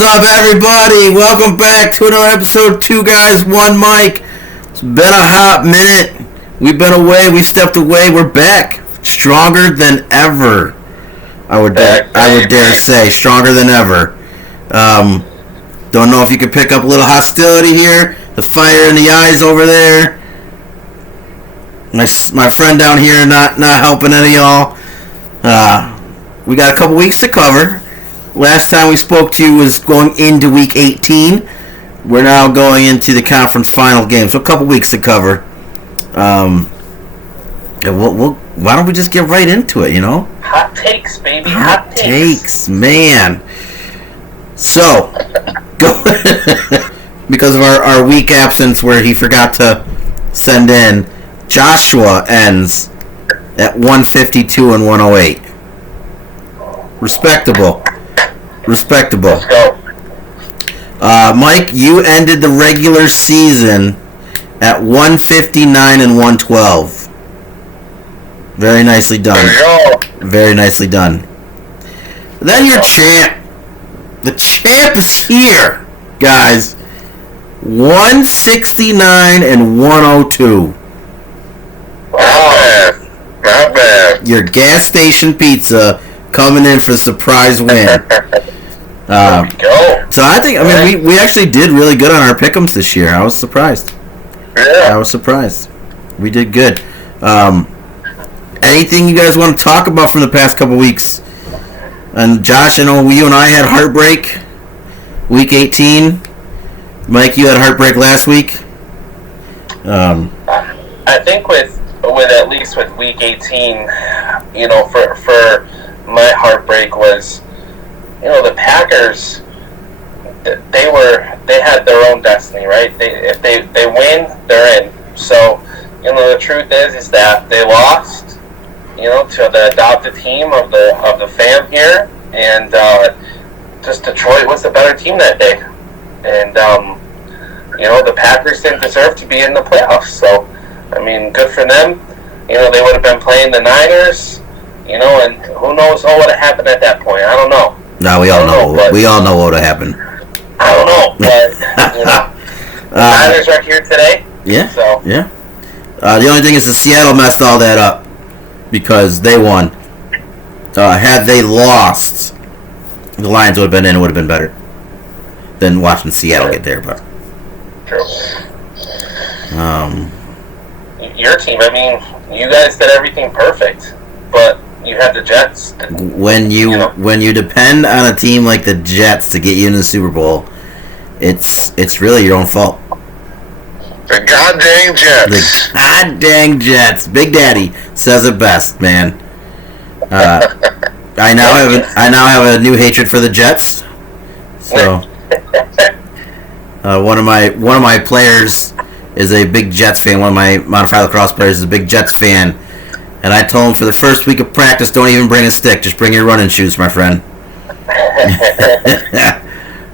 What's up, everybody? Welcome back to another episode. Two guys, one mic. It's been a hot minute. We've been away. We stepped away. We're back, stronger than ever. I would dare say, stronger than ever. Don't know if you could pick up a little hostility here. The fire in the eyes over there. My friend down here not helping any of y'all. We got a couple weeks to cover. Last time we spoke to you was going into week 18. We're now going into the conference final game, so a couple weeks to cover. Why don't we just get right into it, Hot takes, baby. Hot takes, man. So, because of our week absence where he forgot to send in, Joshua ends at 152 and 108. Respectable. Let's go. Mike, you ended the regular season at 159 and 112. Very nicely done. There you go. Very nicely done. Then your champ. The champ is here, guys. 169 and 102. Not bad. Your gas station pizza coming in for the surprise win. There we go. So we actually did really good on our pick'ems this year. I was surprised. Yeah. I was surprised. We did good. Anything you guys want to talk about from the past couple weeks? And Josh, I know you and I had heartbreak week 18. Mike, you had heartbreak last week. I think with at least with week 18, for my heartbreak was, the Packers. They had their own destiny, right? If they win, they're in. So, the truth is that they lost, to the adopted team of the fam here, and just Detroit was the better team that day, and the Packers didn't deserve to be in the playoffs. So, good for them. They would have been playing the Niners, and who knows what would have happened at that point. I don't know. No, we all know. We all know what would have happened. I don't know, but the Niners are here today. Yeah. So yeah. The only thing is that Seattle messed all that up because they won. Had they lost, the Lions would have been in. It would have been better than watching Seattle get there. But true. Your team. You guys did everything perfect, but you had the Jets. When you depend on a team like the Jets to get you in the Super Bowl, it's really your own fault. The goddamn Jets. The goddamn Jets. Big Daddy says it best, man. I now have a new hatred for the Jets. So one of my players is a big Jets fan. One of my modified lacrosse players is a big Jets fan. And I told him for the first week of practice, don't even bring a stick. Just bring your running shoes, my friend.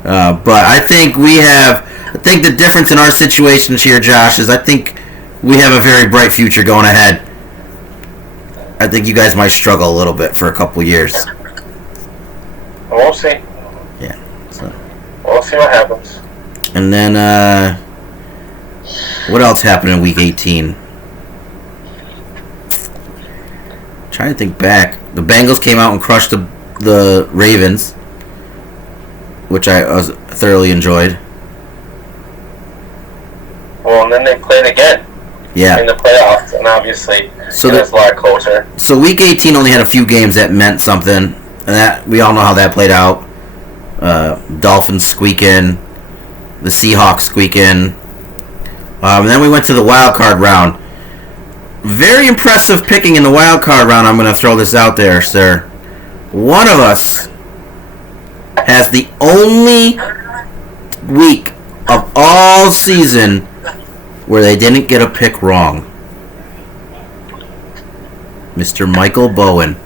But I think the difference in our situations here, Josh, is I think we have a very bright future going ahead. I think you guys might struggle a little bit for a couple years. We'll see. Yeah. So. We'll see what happens. And then, what else happened in week 18? Trying to think back. The Bengals came out and crushed the Ravens, which I thoroughly enjoyed. Well, and then they played again. Yeah. In the playoffs, and obviously it was a lot closer. So week 18 only had a few games that meant something, and that we all know how that played out. Dolphins squeak in, the Seahawks squeak in, and then we went to the wild card round. Very impressive picking in the wild card round. I'm going to throw this out there, sir. One of us has the only week of all season where they didn't get a pick wrong. Mr. Michael Bowen.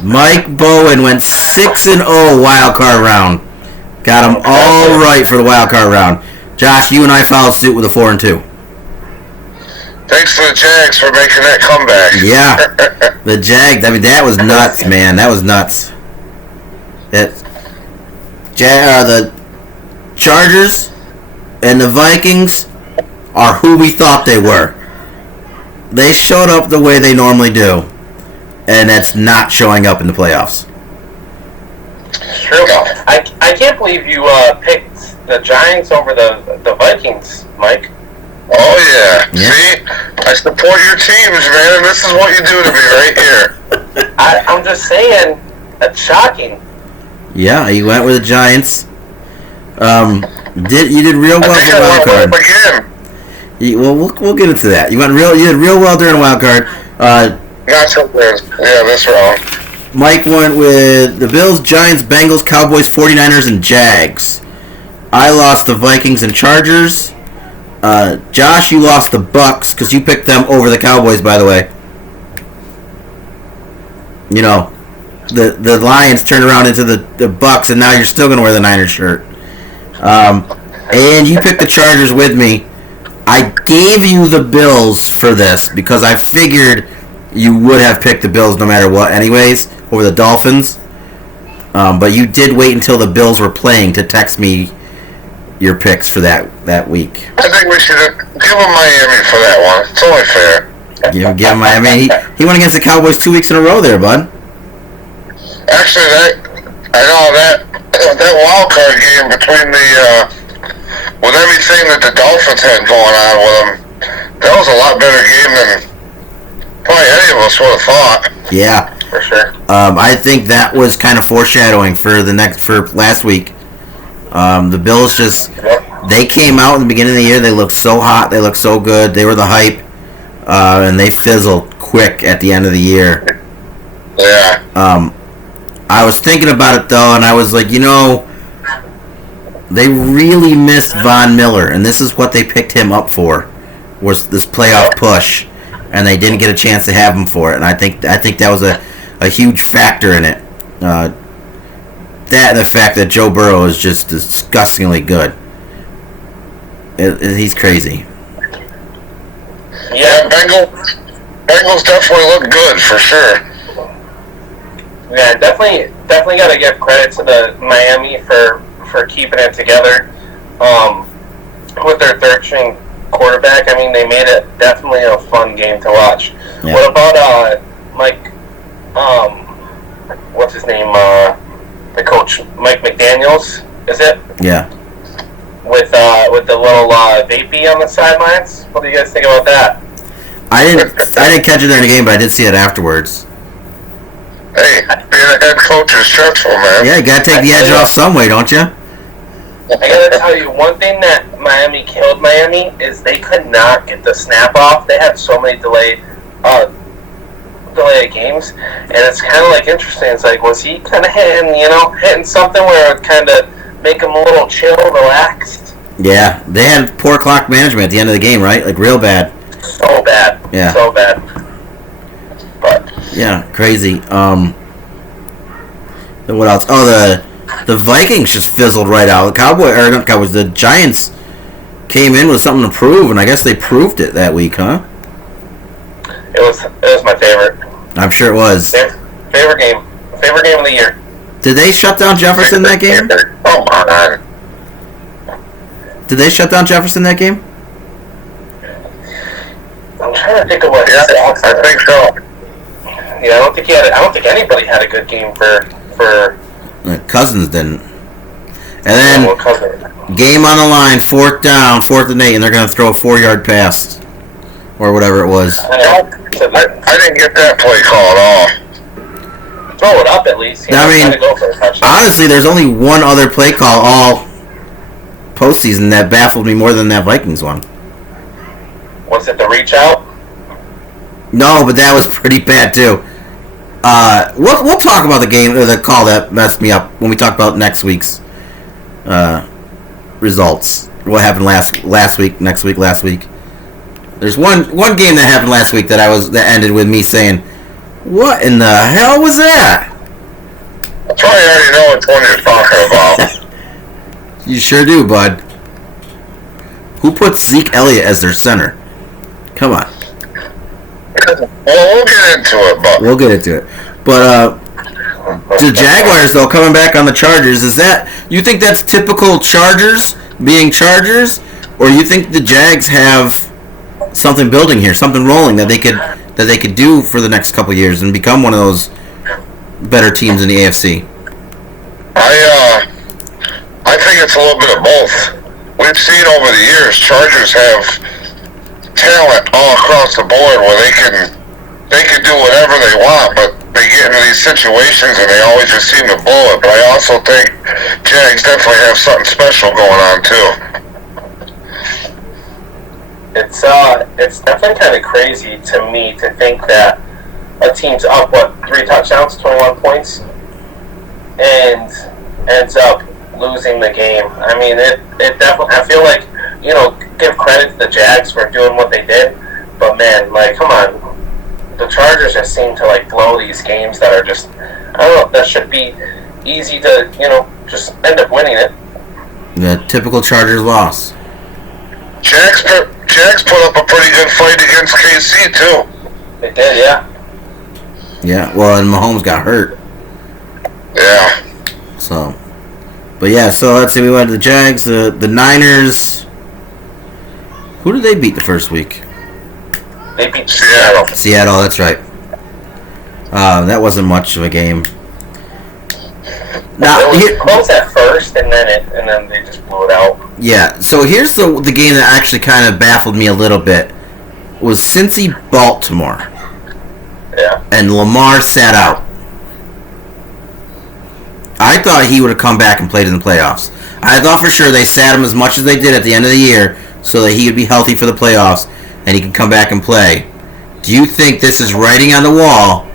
Mike Bowen went 6-0 wild card round. Got him all right for the wild card round. Josh, you and I followed suit with a 4-2. Thanks to the Jags for making that comeback. Yeah, the Jags. I mean, that was nuts, man. That was nuts. The Chargers and the Vikings are who we thought they were. They showed up the way they normally do, and that's not showing up in the playoffs. True. I can't believe you picked the Giants over the Vikings, Mike. Oh, yeah. See? I support your teams, man, and this is what you do to me right here. I'm just saying, that's shocking. Yeah, you went with the Giants. You did real well I in think the I wild want card. to again. We'll get into that. You did real well during the wild card. Not so good. Yeah, that's wrong. Mike went with the Bills, Giants, Bengals, Cowboys, 49ers, and Jags. I lost the Vikings and Chargers. Josh, you lost the Bucks because you picked them over the Cowboys, by the way. You know, the Lions turned around into the Bucks, and now you're still going to wear the Niners shirt. And you picked the Chargers with me. I gave you the Bills for this because I figured you would have picked the Bills no matter what anyways over the Dolphins. But you did wait until the Bills were playing to text me your picks for that week. I think we should give him Miami for that one. It's only fair. Give him Miami. He went against the Cowboys 2 weeks in a row there, bud. Actually, that wild card game between with everything that the Dolphins had going on with them, that was a lot better game than probably any of us would have thought. Yeah, for sure. I think that was kind of foreshadowing for last week. The Bills they came out in the beginning of the year. They looked so hot. They looked so good. They were the hype, and they fizzled quick at the end of the year. Yeah. I was thinking about it though, and I was like, they really missed Von Miller, and this is what they picked him up for, was this playoff push, and they didn't get a chance to have him for it. And I think that was a huge factor in it. That and the fact that Joe Burrow is just disgustingly good. He's crazy. Yeah, Bengals definitely look good for sure. Yeah, definitely got to give credit to the Miami for keeping it together with their third-string quarterback. I mean, they made it definitely a fun game to watch. Yeah. What about Mike? What's his name? The coach, Mike McDaniels, is it? Yeah. With the little vapey on the sidelines. What do you guys think about that? I didn't catch it during the game, but I did see it afterwards. Hey, being a head coach is stressful, man. Yeah, you gotta take the edge off some way, don't you? I gotta tell you, one thing that Miami killed Miami is they could not get the snap off. They had so many delayed games, and it's kind of like interesting. It's like, was he kind of hitting something where it would kind of make him a little chill, relaxed? Yeah, they had poor clock management at the end of the game, right? Like real bad. So bad. Yeah. So bad. But yeah, crazy. What else? Oh, the Vikings just fizzled right out. The Giants came in with something to prove, and I guess they proved it that week, huh? It was my favorite. I'm sure it was. Favorite game of the year. Did they shut down Jefferson that game? Oh my. Did they shut down Jefferson that game? I'm trying to think of what. Yeah, I think so. Yeah, I don't think anybody had a good game for. Cousins didn't. And then game on the line, 4th down, 4th and 8, and they're going to throw a 4-yard pass or whatever it was. I didn't get that play call at all. Throw it up at least. I mean, honestly, there's only one other play call all postseason that baffled me more than that Vikings one. Was it the reach out? No, but that was pretty bad too. We'll talk about the game or the call that messed me up when we talk about next week's results. What happened last week, next week, last week. There's one game that happened last week that ended with me saying, "What in the hell was that?" I probably already know which one you're talking about. You sure do, bud. Who puts Zeke Elliott as their center? Come on. Well, we'll get into it, but we'll get into it. But The Jaguars, though, coming back on the Chargers, is that you think that's typical Chargers being Chargers, or you think the Jags have something building here, something rolling that they could do for the next couple years and become one of those better teams in the AFC? I think it's a little bit of both. We've seen over the years Chargers have talent all across the board where they can do whatever they want, but they get into these situations and they always just seem to blow it. But I also think Jags definitely have something special going on too. It's definitely kind of crazy to me to think that a team's up 3 touchdowns, 21 points, and ends up losing the game. I mean, it definitely. I feel like, give credit to the Jags for doing what they did, but man, like, come on, the Chargers just seem to like blow these games that are just, I don't know, that should be easy to, just end up winning it. The typical Chargers loss. Jags put up a pretty good fight against KC too. They did, yeah. Yeah, well, and Mahomes got hurt. Yeah. So, but yeah, so let's see, we went to the Jags, the Niners. Who did they beat the first week? They beat Seattle. Seattle, that's right. That wasn't much of a game. Now, it was close at first, and then they just blew it out. Yeah, so here's the game that actually kind of baffled me a little bit. Was Cincy Baltimore. Yeah. And Lamar sat out. I thought he would have come back and played in the playoffs. I thought for sure they sat him as much as they did at the end of the year so that he would be healthy for the playoffs and he could come back and play. Do you think this is writing on the wall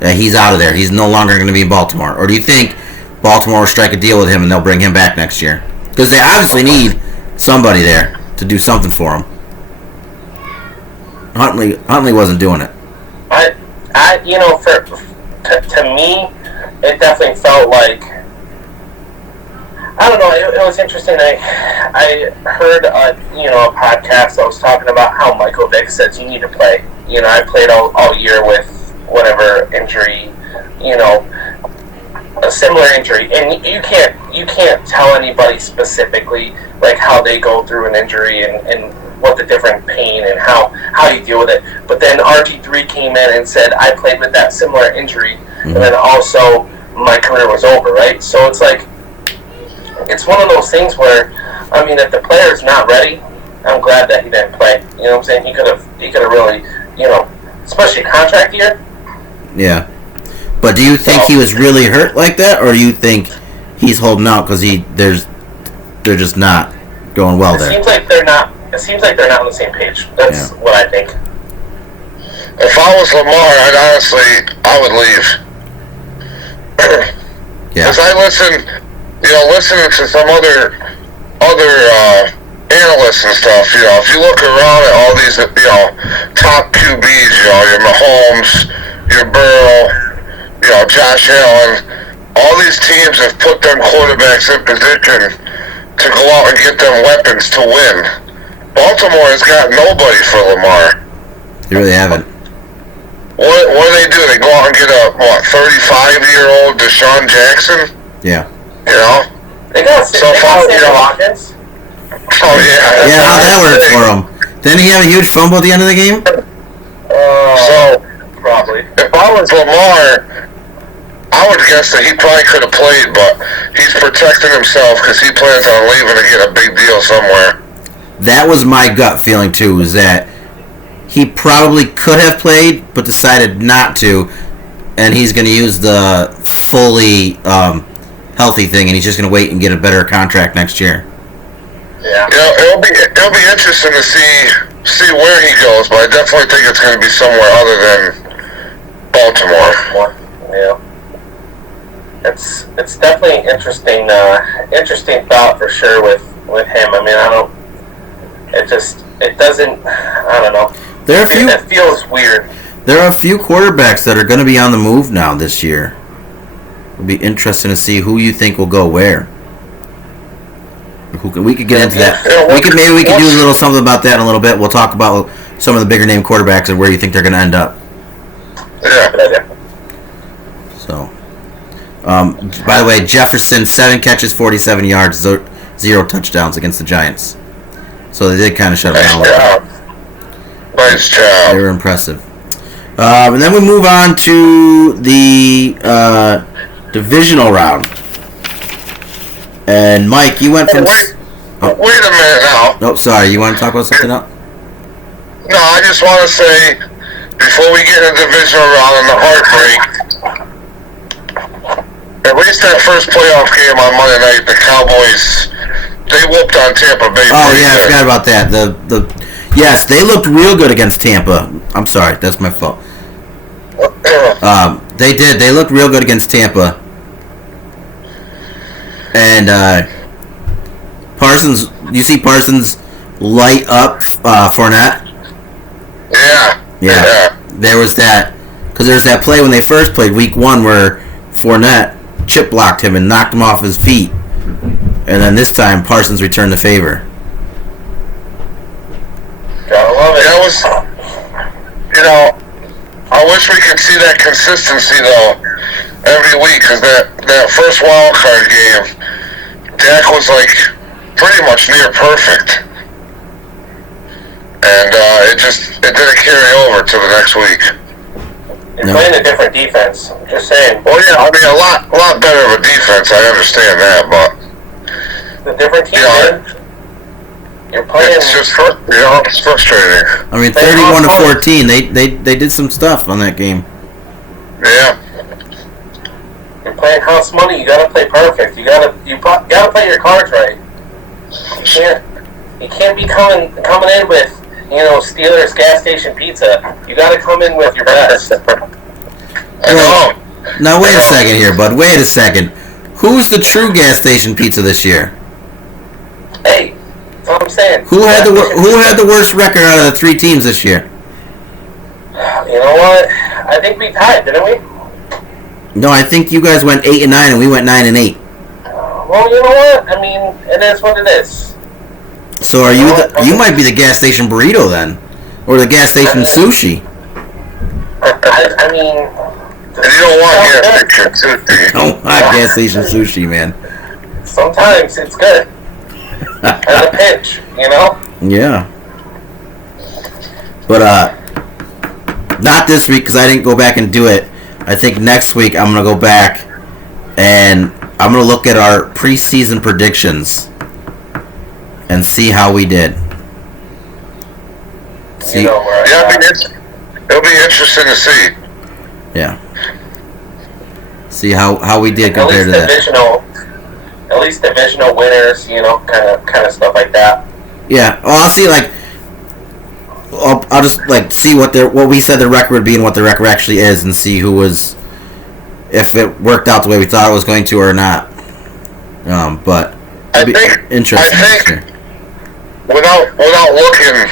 that he's out of there? He's no longer going to be in Baltimore? Or do you think Baltimore will strike a deal with him and they'll bring him back next year? Because they obviously need somebody there to do something for him. Huntley wasn't doing it. To me, it definitely felt like, I don't know, it was interesting. I heard a podcast that was talking about how Michael Vick says you need to play. I played all year with whatever injury, a similar injury, and you can't tell anybody specifically like how they go through an injury and what the different pain and how you deal with it. But then RG3 came in and said, I played with that similar injury, and then also my career was over, right? So it's like, it's one of those things where, I mean, if the player's not ready, I'm glad that he didn't play. You know what I'm saying? He could have really, especially contract year. Yeah. But do you think he was really hurt like that, or do you think he's holding out because they're just not going well there? It seems like they're not on the same page. That's what I think. If I was Lamar, I would leave. Yeah. Because I listening to some other analysts and stuff. If you look around at all these, top QBs, your Mahomes, your Burrow, Josh Allen, all these teams have put them quarterbacks in position to go out and get them weapons to win. Baltimore has got nobody for Lamar. They really haven't. What do they do? They go out and get a 35-year-old Deshaun Jackson? Yeah. They got Sammy Watkins. Oh yeah. Yeah, how'd that work for him? Didn't he have a huge fumble at the end of the game? Probably. If I was Lamar, I would guess that he probably could have played, but he's protecting himself because he plans on leaving to get a big deal somewhere. That was my gut feeling too, is that he probably could have played, but decided not to, and he's going to use the fully healthy thing, and he's just going to wait and get a better contract next year. Yeah. It'll be interesting to see where he goes, but I definitely think it's going to be somewhere other than Baltimore. Yeah. It's definitely interesting thought for sure with him. I mean, it doesn't, I don't know. It feels weird. There are a few quarterbacks that are going to be on the move now this year. It'll be interesting to see who you think will go where. We could get into that. Maybe we could do a little something about that in a little bit. We'll talk about some of the bigger name quarterbacks and where you think they're going to end up. Yeah. So, By the way, Jefferson 7 catches, 47 yards, 0 touchdowns against the Giants. So they did kind of shut them down a little bit. Nice job. They were impressive. And then we move on to the divisional round. And Mike, you went from. Wait a minute now. Oh, sorry. You want to talk about something else? No, I just want to say, before we get in the divisional round and the heartbreak, at least that first playoff game on Monday night, the Cowboys, they whooped on Tampa Bay. Oh yeah, I forgot about that. Yes, they looked real good against Tampa. I'm sorry, that's my fault. They did. They looked real good against Tampa. And Parsons, you see Parsons light up Fournette? Yeah. There was that, because there was that play when they first played Week 1 where Fournette chip blocked him and knocked him off his feet. And then this time Parsons returned the favor. Gotta love it. That was, I wish we could see that consistency though every week, because that first wild card game, Dak was like pretty much near perfect, and it didn't carry over to the next week. You're playing a different defense. I'm just saying. Well, yeah, I mean a lot better of a defense. I understand that, but the different team. You're playing. It's just it's frustrating. I mean, 31-14. They did some stuff on that game. Yeah. You're playing house money. You gotta play perfect. You gotta play your cards right. You can't be coming in with Steelers gas station pizza. You gotta come in with your best. Well, now wait a second here, bud. Wait a second. Who's the true gas station pizza this year? Hey, that's what I'm saying. Who had the worst record out of the 3 teams this year? You know what? I think we tied, didn't we? No, I think you guys went 8-9 and we went 9-8. Well, you know what? I mean, it is what it is. So are you? You might be the gas station burrito then, or the gas station sushi. I mean, you don't want gas station sushi. Don't want gas station sushi, man. Sometimes it's good. As a pinch, Yeah. But not this week because I didn't go back and do it. I think next week I'm gonna go back and I'm gonna look at our preseason predictions and see how we did. See, it'll be interesting to see. Yeah. See how we did compared to that. At least divisional winners, kind of stuff like that. Yeah. Well, I'll see. I'll just see what we said the record would be and what the record actually is, and see who was, if it worked out the way we thought it was going to or not. But I think without looking,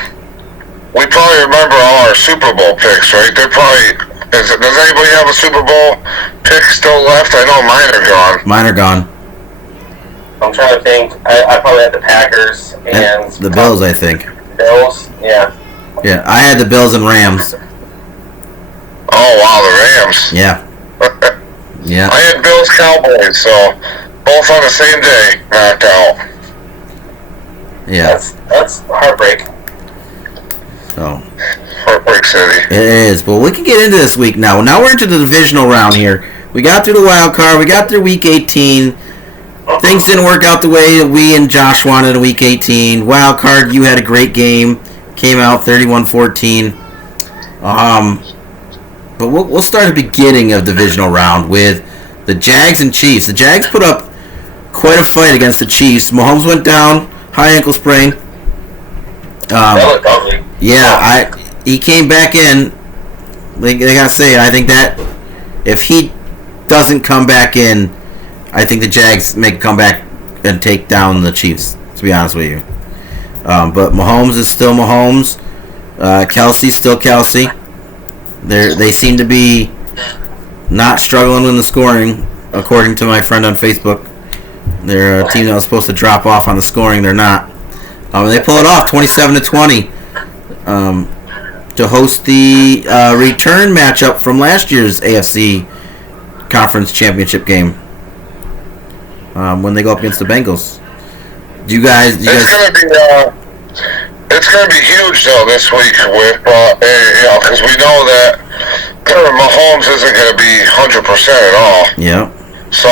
we probably remember all our Super Bowl picks, right? Does anybody have a Super Bowl pick still left? I know mine are gone. Mine are gone. I'm trying to think. I probably had the Packers and the Bills, I think. Bills, yeah. Yeah, I had the Bills and Rams. Oh, wow, the Rams. Yeah. Yeah. I had Bills Cowboys, so both on the same day, knocked out. Yeah. That's heartbreak. So. Heartbreak City. It is, but we can get into this week now. Now we're into the divisional round here. We got through the wild card. We got through Week 18. Things didn't work out the way we and Josh wanted in Week 18. Wild card, you had a great game. Came out 31-14. But we'll start at the beginning of divisional round with the Jags and Chiefs. The Jags put up quite a fight against the Chiefs. Mahomes went down, high ankle sprain. That looked ugly. Yeah, he came back in. They gotta say, I think that if he doesn't come back in, I think the Jags make a comeback and take down the Chiefs, to be honest with you. But Mahomes is still Mahomes. Kelsey's still Kelsey. They seem to be not struggling in the scoring, according to my friend on Facebook. They're a team that was supposed to drop off on the scoring. They're not. They pull it off, 27-20, to host the return matchup from last year's AFC Conference Championship game. when they go up against the Bengals. Do you guys? It's gonna be huge though this week with because we know that Mahomes isn't gonna be 100% at all. Yeah. So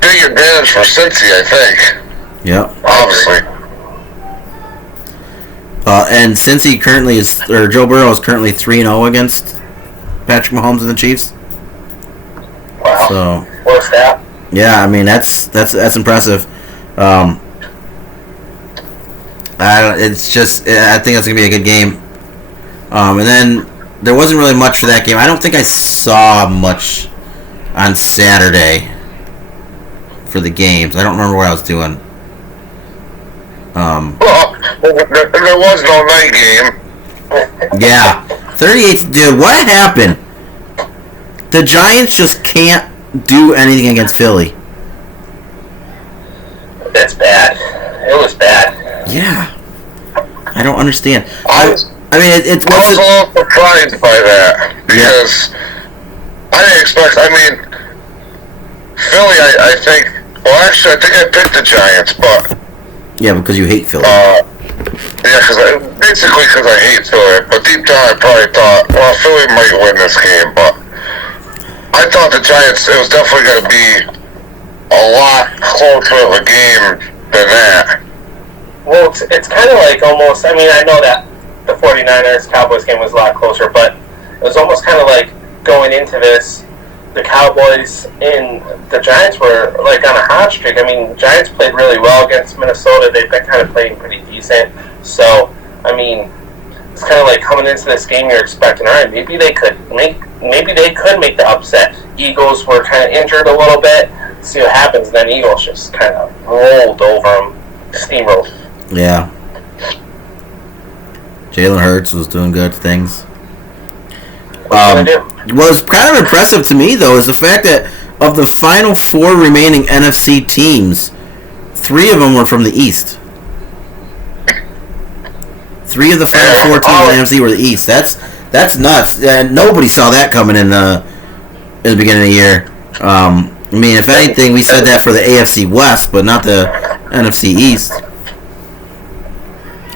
big advantage for Cincy, I think. Yeah. Obviously. And Cincy currently Joe Burrow is currently 3-0 against Patrick Mahomes and the Chiefs. Wow. So. What's that? Yeah, I mean that's impressive. It's just I think it's gonna be a good game. And then there wasn't really much for that game. I don't think I saw much on Saturday for the games. I don't remember what I was doing. Well, there was no night game. Yeah, 38. Dude, what happened? The Giants just can't do anything against Philly. That's bad. It was bad. Yeah, I don't understand. I mean, it was a little surprised by that because I didn't expect. I mean, Philly. I think. Well, actually, I think I picked the Giants, but yeah, because you hate Philly. Yeah, because I hate Philly. But deep down, I probably thought, well, Philly might win this game, but I thought the Giants. It was definitely going to be a lot closer of a game than that. Well, it's kind of like almost, I mean, I know that the 49ers-Cowboys game was a lot closer, but it was almost kind of like going into this, the Cowboys and the Giants were like on a hot streak. I mean, Giants played really well against Minnesota. They've been kind of playing pretty decent. So, I mean, it's kind of like coming into this game you're expecting, all right, maybe they could make the upset. Eagles were kind of injured a little bit. See what happens. Then Eagles just kind of rolled over them, steamrolled. Yeah. Jalen Hurts was doing good things. What was kind of impressive to me, though, is the fact that of the final 4 remaining NFC teams, 3 of them were from the East. 3 of the final 4 teams in the NFC were the East. That's nuts. And nobody saw that coming in the beginning of the year. I mean, if anything, we said that for the AFC West, but not the NFC East.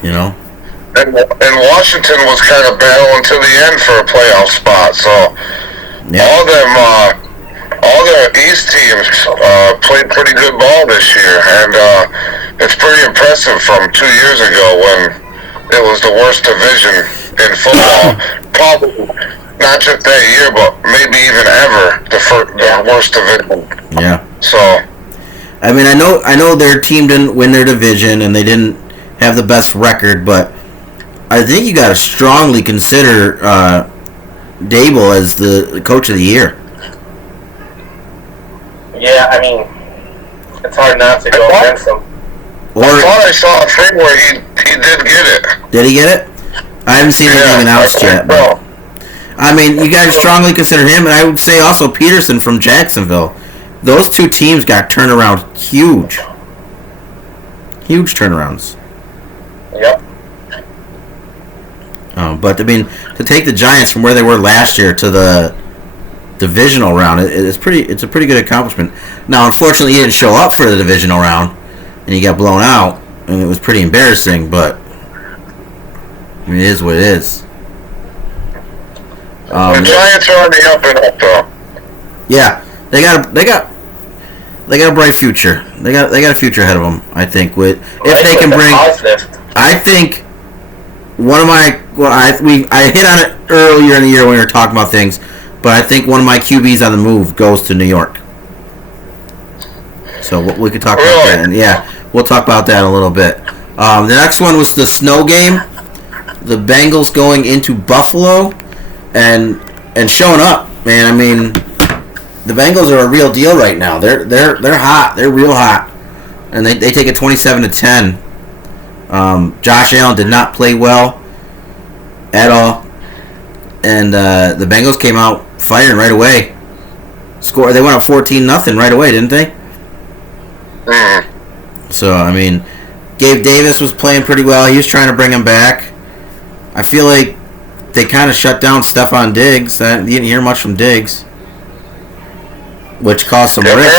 You know? And Washington was kind of battling to the end for a playoff spot. So all the East teams played pretty good ball this year, and it's pretty impressive from 2 years ago when it was the worst division in football. Probably not just that year, but maybe even ever the worst division. Yeah. So I mean, I know their team didn't win their division and they didn't have the best record, but I think you got to strongly consider Dable as the coach of the year. Yeah, I mean, it's hard not to go against him. I thought I saw a thing where he did get it. Did he get it? I haven't seen anything announced yet. But, I mean, you got to strongly consider him, and I would say also Peterson from Jacksonville. Those 2 teams got turned around huge. Huge turnarounds. Yep. But I mean, to take the Giants from where they were last year to the divisional round, it's a pretty good accomplishment. Now, unfortunately, he didn't show up for the divisional round, and he got blown out, and it was pretty embarrassing. But I mean, it is what it is. The Giants are on the up and up, though. Yeah, they got a bright future. They got a future ahead of them. I think if they can bring. I think one of my I hit on it earlier in the year when we were talking about things, but I think one of my QBs on the move goes to New York. So we could talk about that, and yeah, we'll talk about that in a little bit. The next one was the snow game. The Bengals going into Buffalo and showing up, man. I mean, the Bengals are a real deal right now. They're hot. They're real hot, and they take it 27-10. Josh Allen did not play well at all, and the Bengals came out firing right away. They went up 14-0 right away, didn't they? So I mean, Gabe Davis was playing pretty well. He was trying to bring him back. I feel like they kind of shut down Stephon Diggs. You didn't hear much from Diggs. which caused some Yeah, risks.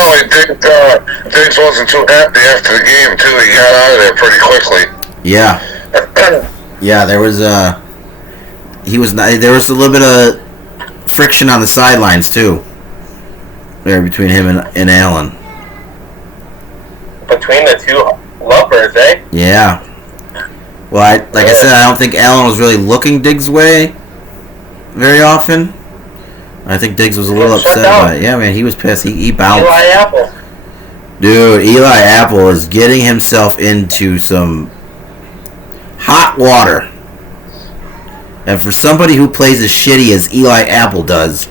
apparently Diggs wasn't too happy after the game too. He got out of there pretty quickly. Yeah, yeah. There was there was a little bit of friction on the sidelines too. There between him and Allen. Between the two lovers, eh? Yeah. Well, I said, I don't think Allen was really looking Diggs' way very often. I think Diggs was a little upset by it. Yeah, man, he was pissed. He bounced. Eli Apple. Dude, Eli Apple is getting himself into some hot water. And for somebody who plays as shitty as Eli Apple does,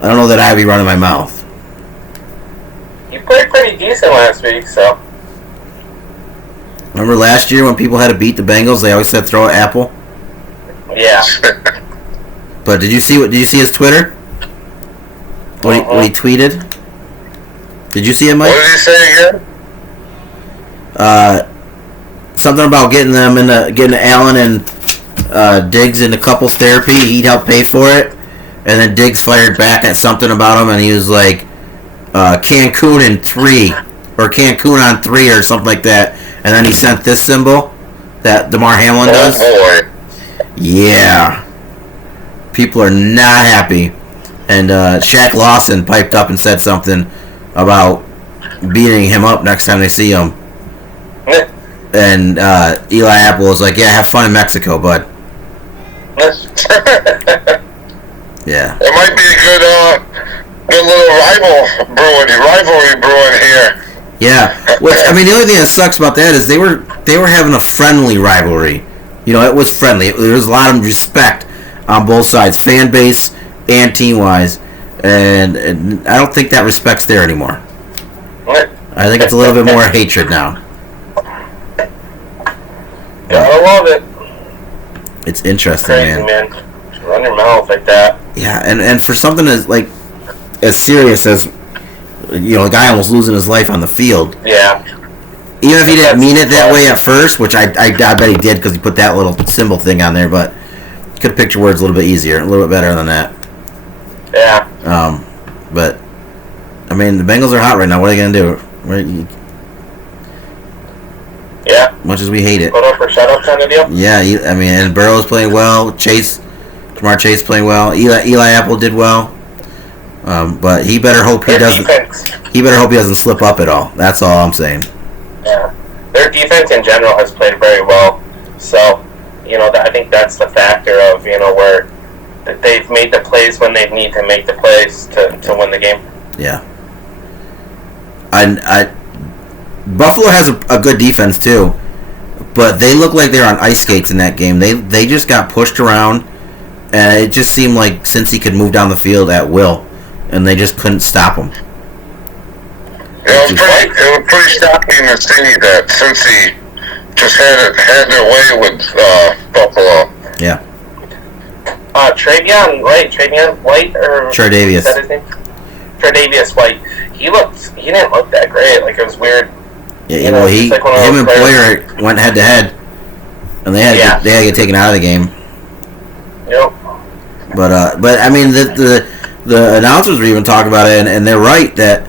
I don't know that I'd be running my mouth. He played pretty decent last week, so. Remember last year when people had to beat the Bengals, they always said throw at Apple? Yeah. But did you see his Twitter? What he tweeted? Did you see it, Mike? What did he say again? Something about getting Allen and Diggs into couples therapy. He'd help pay for it, and then Diggs fired back at something about him, and he was like, Cancun in 3 or Cancun on 3 or something like that. And then he sent this symbol that DeMar Hamlin does. Oh boy. Yeah. People are not happy. And Shaq Lawson piped up and said something about beating him up next time they see him. And Eli Apple was like, yeah, have fun in Mexico, bud. Yeah. It might be a good little rivalry brewing here. Yeah, which I mean, the only thing that sucks about that is they were having a friendly rivalry. You know, it was friendly. There was a lot of respect on both sides, fan base and team wise, and I don't think that respect's there anymore. I think it's a little bit more hatred now. I love it. It's interesting, Crazy, man. Run your mouth like that. Yeah, and for something as serious as, you know, a guy almost losing his life on the field. Yeah. Even if he didn't mean it that way at first, which I bet he did because he put that little symbol thing on there, but you could have picked your words a little bit easier, a little bit better than that. Yeah. But I mean, the Bengals are hot right now. What are they gonna do? Yeah. Much as we hate it. Put up or shut up kind of deal. Yeah, I mean, and Burrow's playing well. Jamar Chase playing well. Eli Apple did well. But he better hope he doesn't. He better hope he doesn't slip up at all. That's all I'm saying. Yeah, their defense in general has played very well. So, you know, I think that's the factor of, you know, where they've made the plays when they need to make the plays to win the game. Yeah. Buffalo has a good defense too, but they look like they're on ice skates in that game. They just got pushed around, and it just seemed like Cincy could move down the field at will, and they just couldn't stop them. It was pretty shocking to see that Cincy just had their way with Buffalo. Yeah. Travion White, or Tre'Davious. Is that his name? Tre'Davious White. He didn't look that great. Like, it was weird. Yeah, well, him and Poyer went head to head, and they had to get taken out of the game. Yep. But I mean, the announcers were even talking about it, and they're right that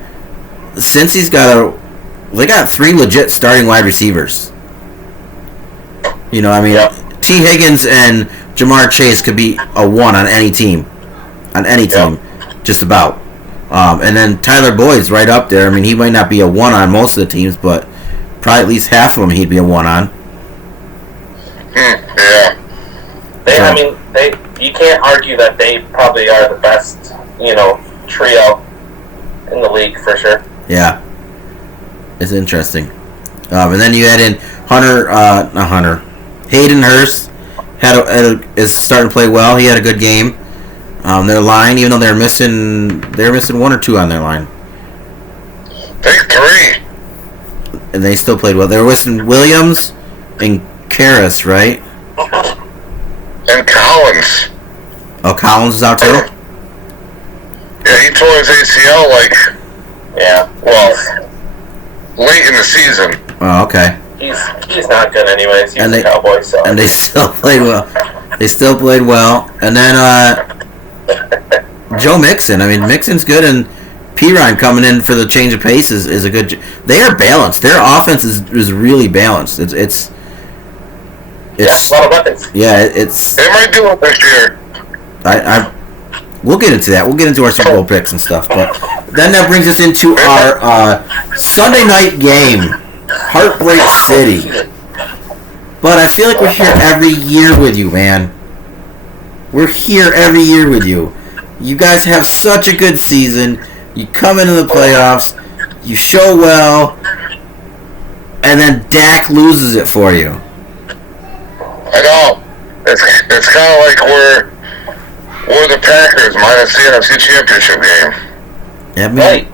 since they got 3 legit starting wide receivers. You know, I mean, T. Higgins and Jamar Chase could be a 1 on any team, just about. And then Tyler Boyd's right up there. I mean, he might not be a 1 on most of the teams, but probably at least half of them he'd be a 1 on. Yeah. You can't argue that they probably are the best, you know, trio in the league for sure. Yeah. It's interesting. And then you add in Hayden Hurst is starting to play well. He had a good game. Their line, even though they're missing 1 or 2 on their line. I think 3. And they still played well. They were missing Williams and Karras, right? And Collins. Oh, Collins is out too? Yeah, he tore his ACL late in the season. Oh, okay. He's not good anyways. He's a Cowboy, so. And they still played well. And then Joe Mixon. I mean, Mixon's good, and Perine coming in for the change of pace is a good. They are balanced. Their offense is really balanced. It's a lot of weapons. Yeah, it's. They might do it this year. We'll get into that. We'll get into our Super Bowl picks and stuff. But then that brings us into our Sunday night game, Heartbreak City. But I feel like we're here every year with you, man. We're here every year with you. You guys have such a good season. You come into the playoffs. You show well. And then Dak loses it for you. I know. It's kind of like we're the Packers minus the NFC Championship game. I mean, Right.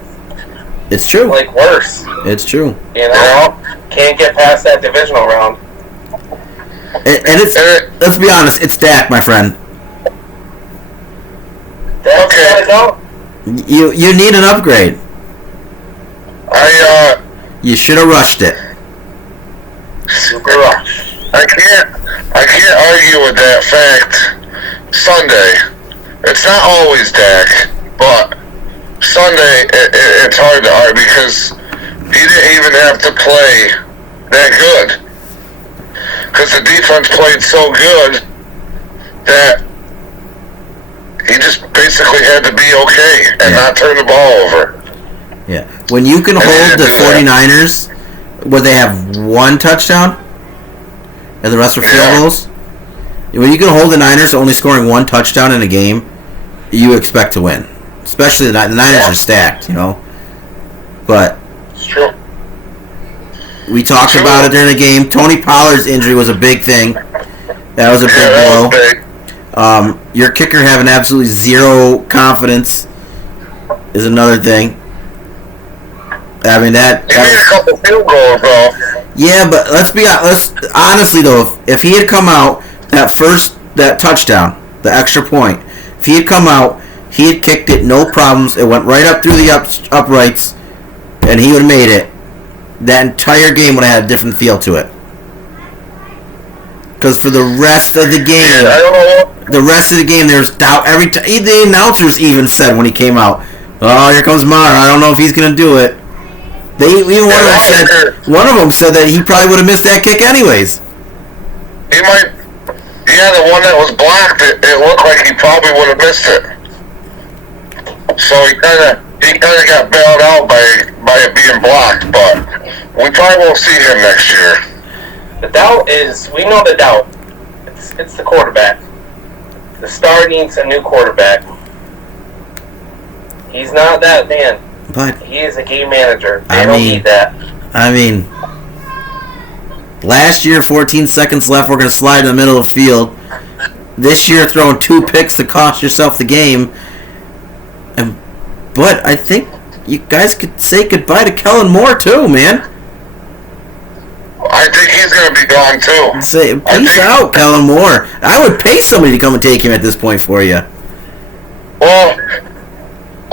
it's true. Like worse. It's true. You know? Can't get past that divisional round. And it's, let's be honest, it's Dak, my friend. That's Okay. gotta go. You need an upgrade. I You should have rushed it. Super rush. I can't argue with that fact. Sunday, it's not always Dak, but Sunday it's hard to argue because he didn't even have to play that good. Because the defense played so good that he just basically had to be okay and not turn the ball over. Yeah. When you can hold the 49ers, where they have one touchdown, and the rest are field goals, when you can hold the Niners only scoring one touchdown in a game, you expect to win. Especially the Niners are stacked, you know. But It's true. we talked about it during the game. Tony Pollard's injury was a big thing. That was a big blow. That was big. Your kicker having absolutely zero confidence is another thing. I mean He made a couple field goals though. Yeah, but let's honestly though, if he had come out that touchdown, the extra point, if he had come out, he had kicked it, no problems. It went right up through the uprights, and he would have made it. That entire game would have had a different feel to it. Because for the rest of the game, I don't know. there's doubt every time. The announcers even said when he came out, "Oh, here comes Maher. I don't know if he's gonna do it." One of them said that he probably would have missed that kick anyways. He might. Yeah, the one that was blocked, it looked like he probably would have missed it. So he kind of got bailed out by it being blocked, but we probably won't see him next year. The doubt is, we know the doubt. It's the quarterback. The star needs a new quarterback. He's not that man. But He is a game manager. They don't need that. I mean, last year, 14 seconds left, we're going to slide in the middle of the field. This year, throwing 2 picks to cost yourself the game. But I think you guys could say goodbye to Kellen Moore, too, man. I think he's going to be gone too. Say, peace out, Kellen Moore. I would pay somebody to come and take him at this point for you. Well,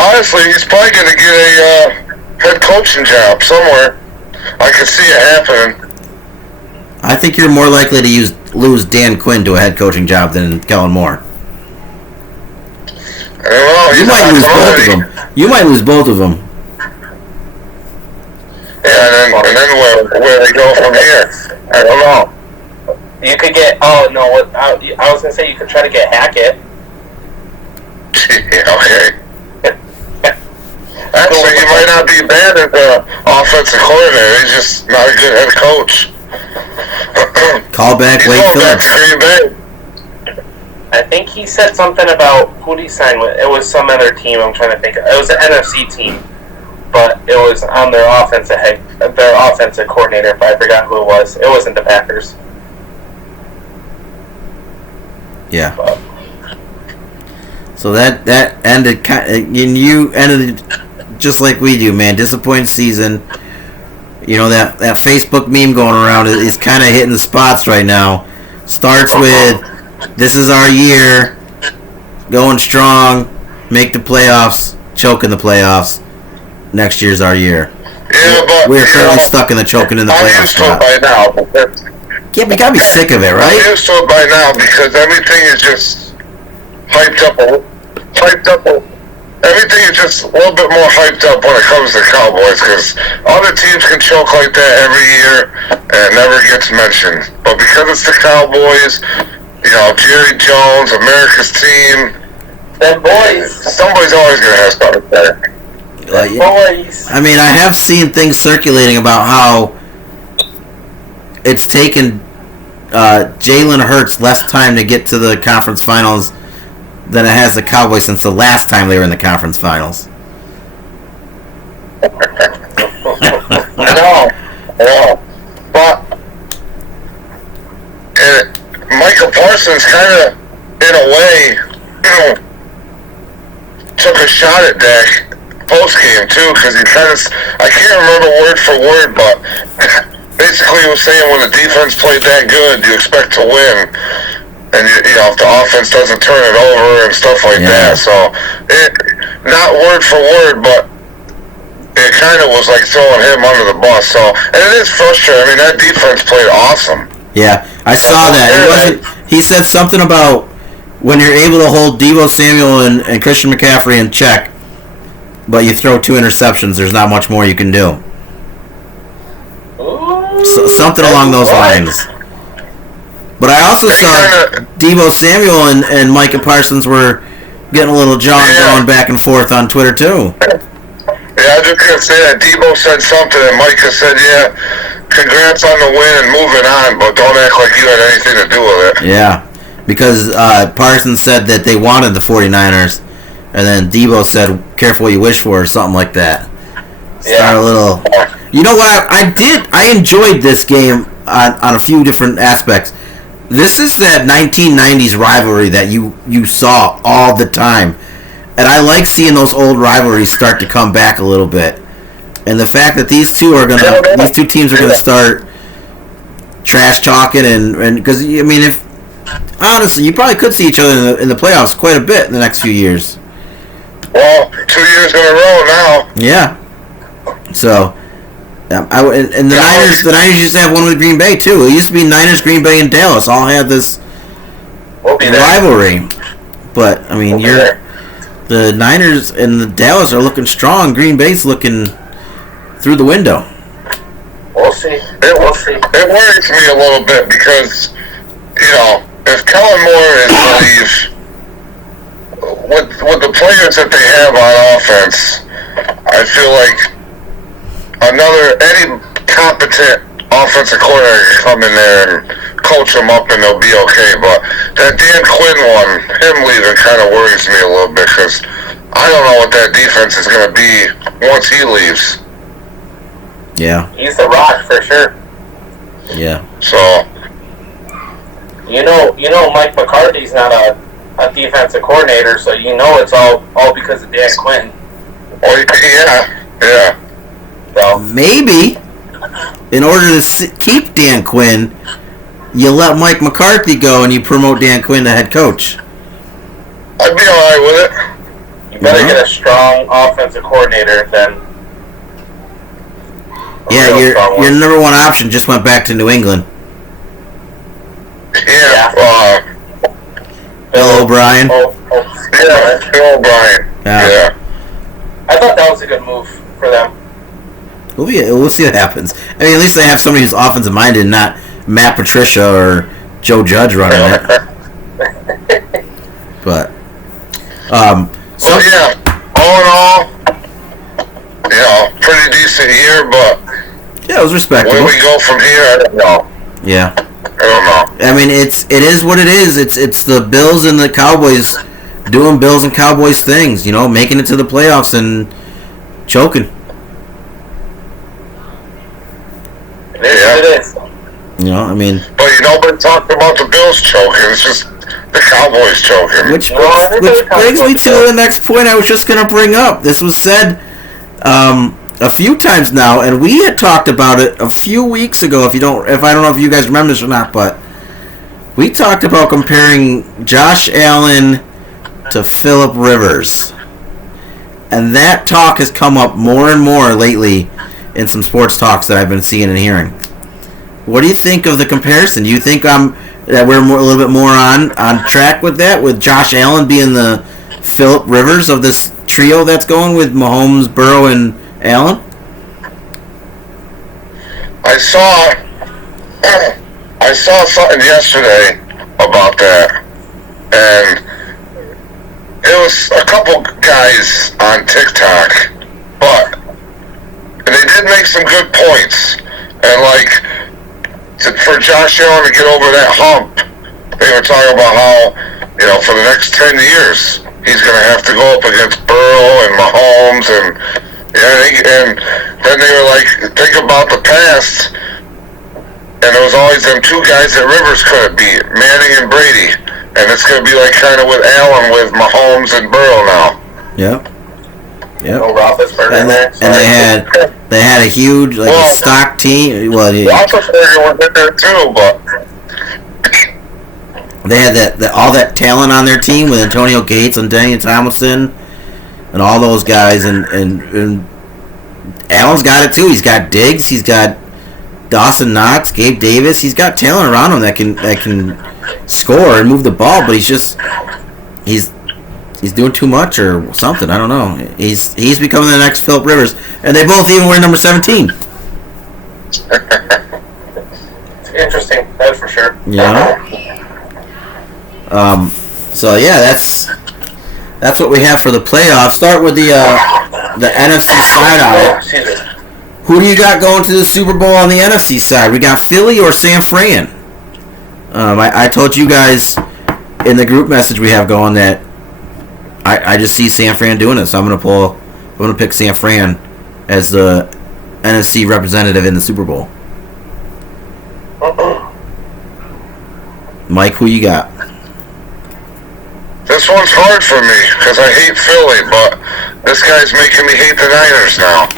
honestly, he's probably going to get a head coaching job somewhere. I could see it happening. I think you're more likely to lose Dan Quinn to a head coaching job than Kellen Moore. I don't know. You might lose both of them. You might lose both of them. Yeah, and then where they go from here, I don't know. You could get, I was going to say you could try to get Hackett. Yeah, okay. Actually, he might not be bad as the offensive coordinator. He's just not a good head coach. Call back He's Wade going back Phillips. to Green Bay. I think he said something about, who did he sign with? It was some other team I'm trying to think of. It was an NFC team. But it was on their offensive coordinator, but I forgot who it was. It wasn't the Packers. Yeah. So that ended, and you ended just like we do, man. Disappointing season. You know, that Facebook meme going around is kind of hitting the spots right now. Starts with, this is our year, going strong, make the playoffs, choke in the playoffs. Next year's our year. Yeah, but We're currently stuck in the choking in the I'm playoffs used to spot. it by now. Yeah, we gotta be sick of it, I'm right? used to it by now because everything is just hyped up everything is just a little bit more hyped up when it comes to Cowboys because other teams can choke like that every year and it never gets mentioned. But because it's the Cowboys, Jerry Jones, America's team, Them boys. somebody's always going to have something there. Boys. I mean, I have seen things circulating about how it's taken Jalen Hurts less time to get to the conference finals than it has the Cowboys since the last time they were in the conference finals. I know. But Micah Parsons kind of, in a way, took a shot at Dak post-game, too, because he kind of, I can't remember word for word, but basically he was saying when the defense played that good, you expect to win. And, if the offense doesn't turn it over and stuff like that. So, not word for word, but it kind of was like throwing him under the bus. So, and it is frustrating. I mean, that defense played awesome. Yeah, I saw that. He said something about when you're able to hold Deebo Samuel and Christian McCaffrey in check, but you throw 2 interceptions, there's not much more you can do. So, something along those lines. But I also saw Deebo Samuel and Micah Parsons were getting a little John going back and forth on Twitter, too. Yeah, I was just going to say that Deebo said something, and Micah said, congrats on the win and moving on, but don't act like you had anything to do with it. Yeah, because Parsons said that they wanted the 49ers, and then Deebo said, careful what you wish for, or something like that. Start a little... You know what? I enjoyed this game on a few different aspects. This is that 1990s rivalry that you saw all the time. And I like seeing those old rivalries start to come back a little bit. And the fact that these two teams are gonna start trash talking and because I mean, if honestly, you probably could see each other in the playoffs quite a bit in the next few years. Well, 2 years in a row now. Yeah. So, and the Niners used to have one with Green Bay too. It used to be Niners, Green Bay, and Dallas all had this rivalry. But I mean, the Niners and the Dallas are looking strong. Green Bay's looking through the window. We'll see. It worries me a little bit because, if Kellen Moore is with the players that they have on offense, I feel like any competent offensive coordinator can come in there and coach them up and they'll be okay. But that Dan Quinn one, him leaving kind of worries me a little bit because I don't know what that defense is going to be once he leaves. Yeah. He's the rock for sure. Yeah. So. Mike McCarthy's not a defensive coordinator, so it's all because of Dan Quinn. Well, yeah. So maybe in order to keep Dan Quinn, you let Mike McCarthy go and you promote Dan Quinn to head coach. I'd be alright with it. You better get a strong offensive coordinator then. Yeah, your number one option just went back to New England. Yeah. Bill O'Brien. Yeah, Bill O'Brien. Yeah. I thought that was a good move for them. We'll see what happens. I mean, at least they have somebody who's offensive minded, and not Matt Patricia or Joe Judge running it. But, so yeah, all in all, pretty decent year, but yeah, it was respectable. Where we go from here, I don't know. Yeah, I don't know. I mean, it is what it is. It's the Bills and the Cowboys doing Bills and Cowboys things. Making it to the playoffs and choking. It is. I mean... But nobody talked about the Bills choking. It's just the Cowboys choking. Which brings me to the next point I was just going to bring up. This was said a few times now, and we had talked about it a few weeks ago, if I don't know if you guys remember this or not, but we talked about comparing Josh Allen to Phillip Rivers. And that talk has come up more and more lately in some sports talks that I've been seeing and hearing. What do you think of the comparison? Do you think that we're a little bit more on track with that, with Josh Allen being the Phillip Rivers of this trio that's going with Mahomes, Burrow, and Allen? I saw something yesterday about that, and it was a couple guys on TikTok, but they did make some good points. And like, for Josh Allen to get over that hump, they were talking about how, for the next 10 years, he's going to have to go up against Burrow and Mahomes, and then they were like, think about the past, and there was always them two guys that Rivers couldn't beat, Manning and Brady, and it's going to be like kind of with Allen with Mahomes and Burrow now. Yep. No Roethlisberger And, there. they had a huge stock team. Well, Roethlisberger was in there too, but they had all that talent on their team with Antonio Gates and Daniel Tomlinson and all those guys, and Allen's got it too. He's got Diggs, he's got Dawson Knox, Gabe Davis. He's got talent around him that can score and move the ball, but he's doing too much or something. I don't know. He's becoming the next Philip Rivers, and they both even wear number 17. It's interesting, that's for sure. Yeah. So yeah, that's what we have for the playoffs. Start with the NFC side on it. Who do you got going to the Super Bowl on the NFC side? We got Philly or San Fran? I told you guys in the group message we have going that I just see San Fran doing it, so I'm gonna pick San Fran as the NFC representative in the Super Bowl. Mike, who you got? this one's hard for me because I hate Philly, but this guy's making me hate the Niners now.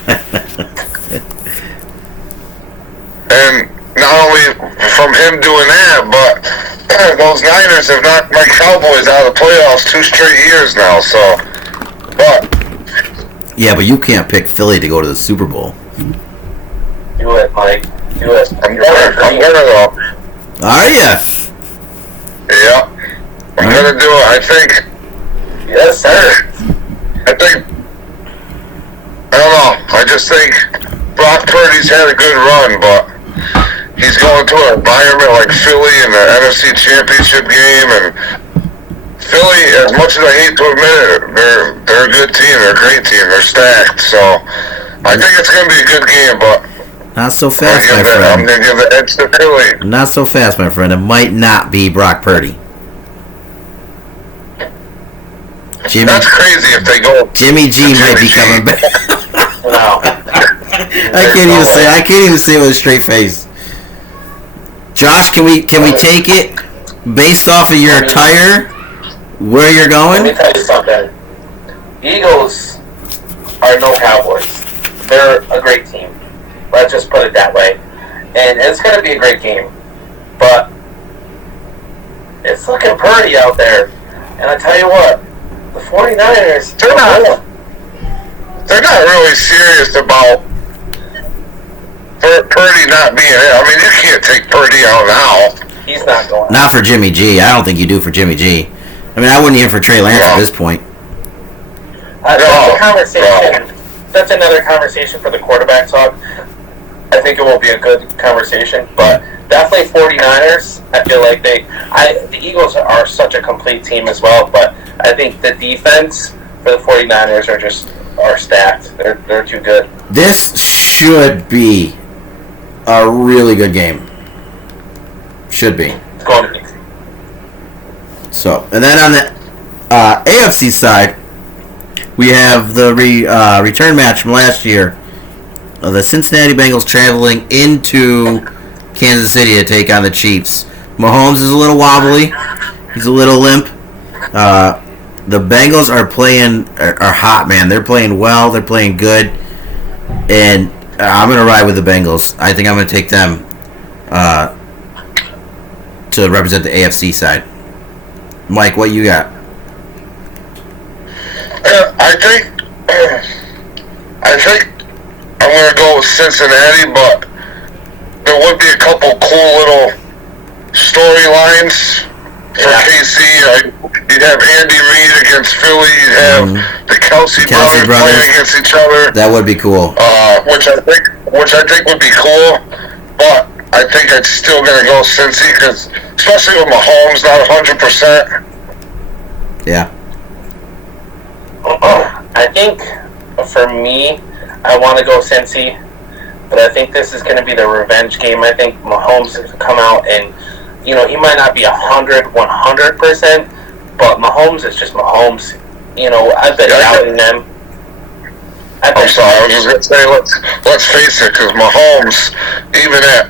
And not only from him doing that, but those Niners have knocked my Cowboys out of the playoffs 2 straight years now. So, but yeah, but you can't pick Philly to go to the Super Bowl. Do it, Mike. Do it. I'm gonna though. Are ya? Yeah, I'm gonna do it. I think. Yes, sir. I don't know. I just think Brock Purdy's had a good run, but he's going to an environment like Philly in the NFC Championship game, and Philly, as much as I hate to admit it, they're a good team. They're a great team. They're stacked. So I think it's going to be a good game, but not so fast, my friend. I'm going to give the edge to Philly. Not so fast, my friend. It might not be Brock Purdy. That's crazy if they go. Jimmy G might be coming back. No. I can't even say it with a straight face. Josh, can we take it based off of your attire, where you're going? Let me tell you something. Eagles are no Cowboys. They're a great team. Let's just put it that way. And it's going to be a great game. But it's looking pretty out there. And I tell you what, the 49ers, they're not really serious about Purdy not being it. I mean, you can't take Purdy out now. He's not going. Not for Jimmy G. I don't think you do for Jimmy G. I mean, I wouldn't even for Trey Lance at this point. That's a conversation. That's another conversation for the quarterback talk. I think it will be a good conversation, but definitely 49ers. I feel like the Eagles are such a complete team as well, but I think the defense for the 49ers are stacked. They're too good. This should be a really good game. Should be. It's going to be. So, and then on the AFC side, we have the return match from last year. The Cincinnati Bengals traveling into Kansas City to take on the Chiefs. Mahomes is a little wobbly. He's a little limp. The Bengals are hot, man. They're playing well. They're playing good. And I'm going to ride with the Bengals. I think I'm going to take them to represent the AFC side. Mike, what you got? I think I'm going to go with Cincinnati, but there would be a couple cool little storylines for KC. You'd have Andy Reid against Philly. You'd have the Kelsey brothers playing against each other. That would be cool. Which I think would be cool. But I think it's still gonna go Cincy, because especially with Mahomes not 100%. Yeah. I think for me, I want to go Cincy, but I think this is going to be the revenge game. I think Mahomes has come out and, he might not be 100%, but Mahomes is just Mahomes. I've been doubting them. I'm sorry, I was just going to say, let's face it, because Mahomes, even at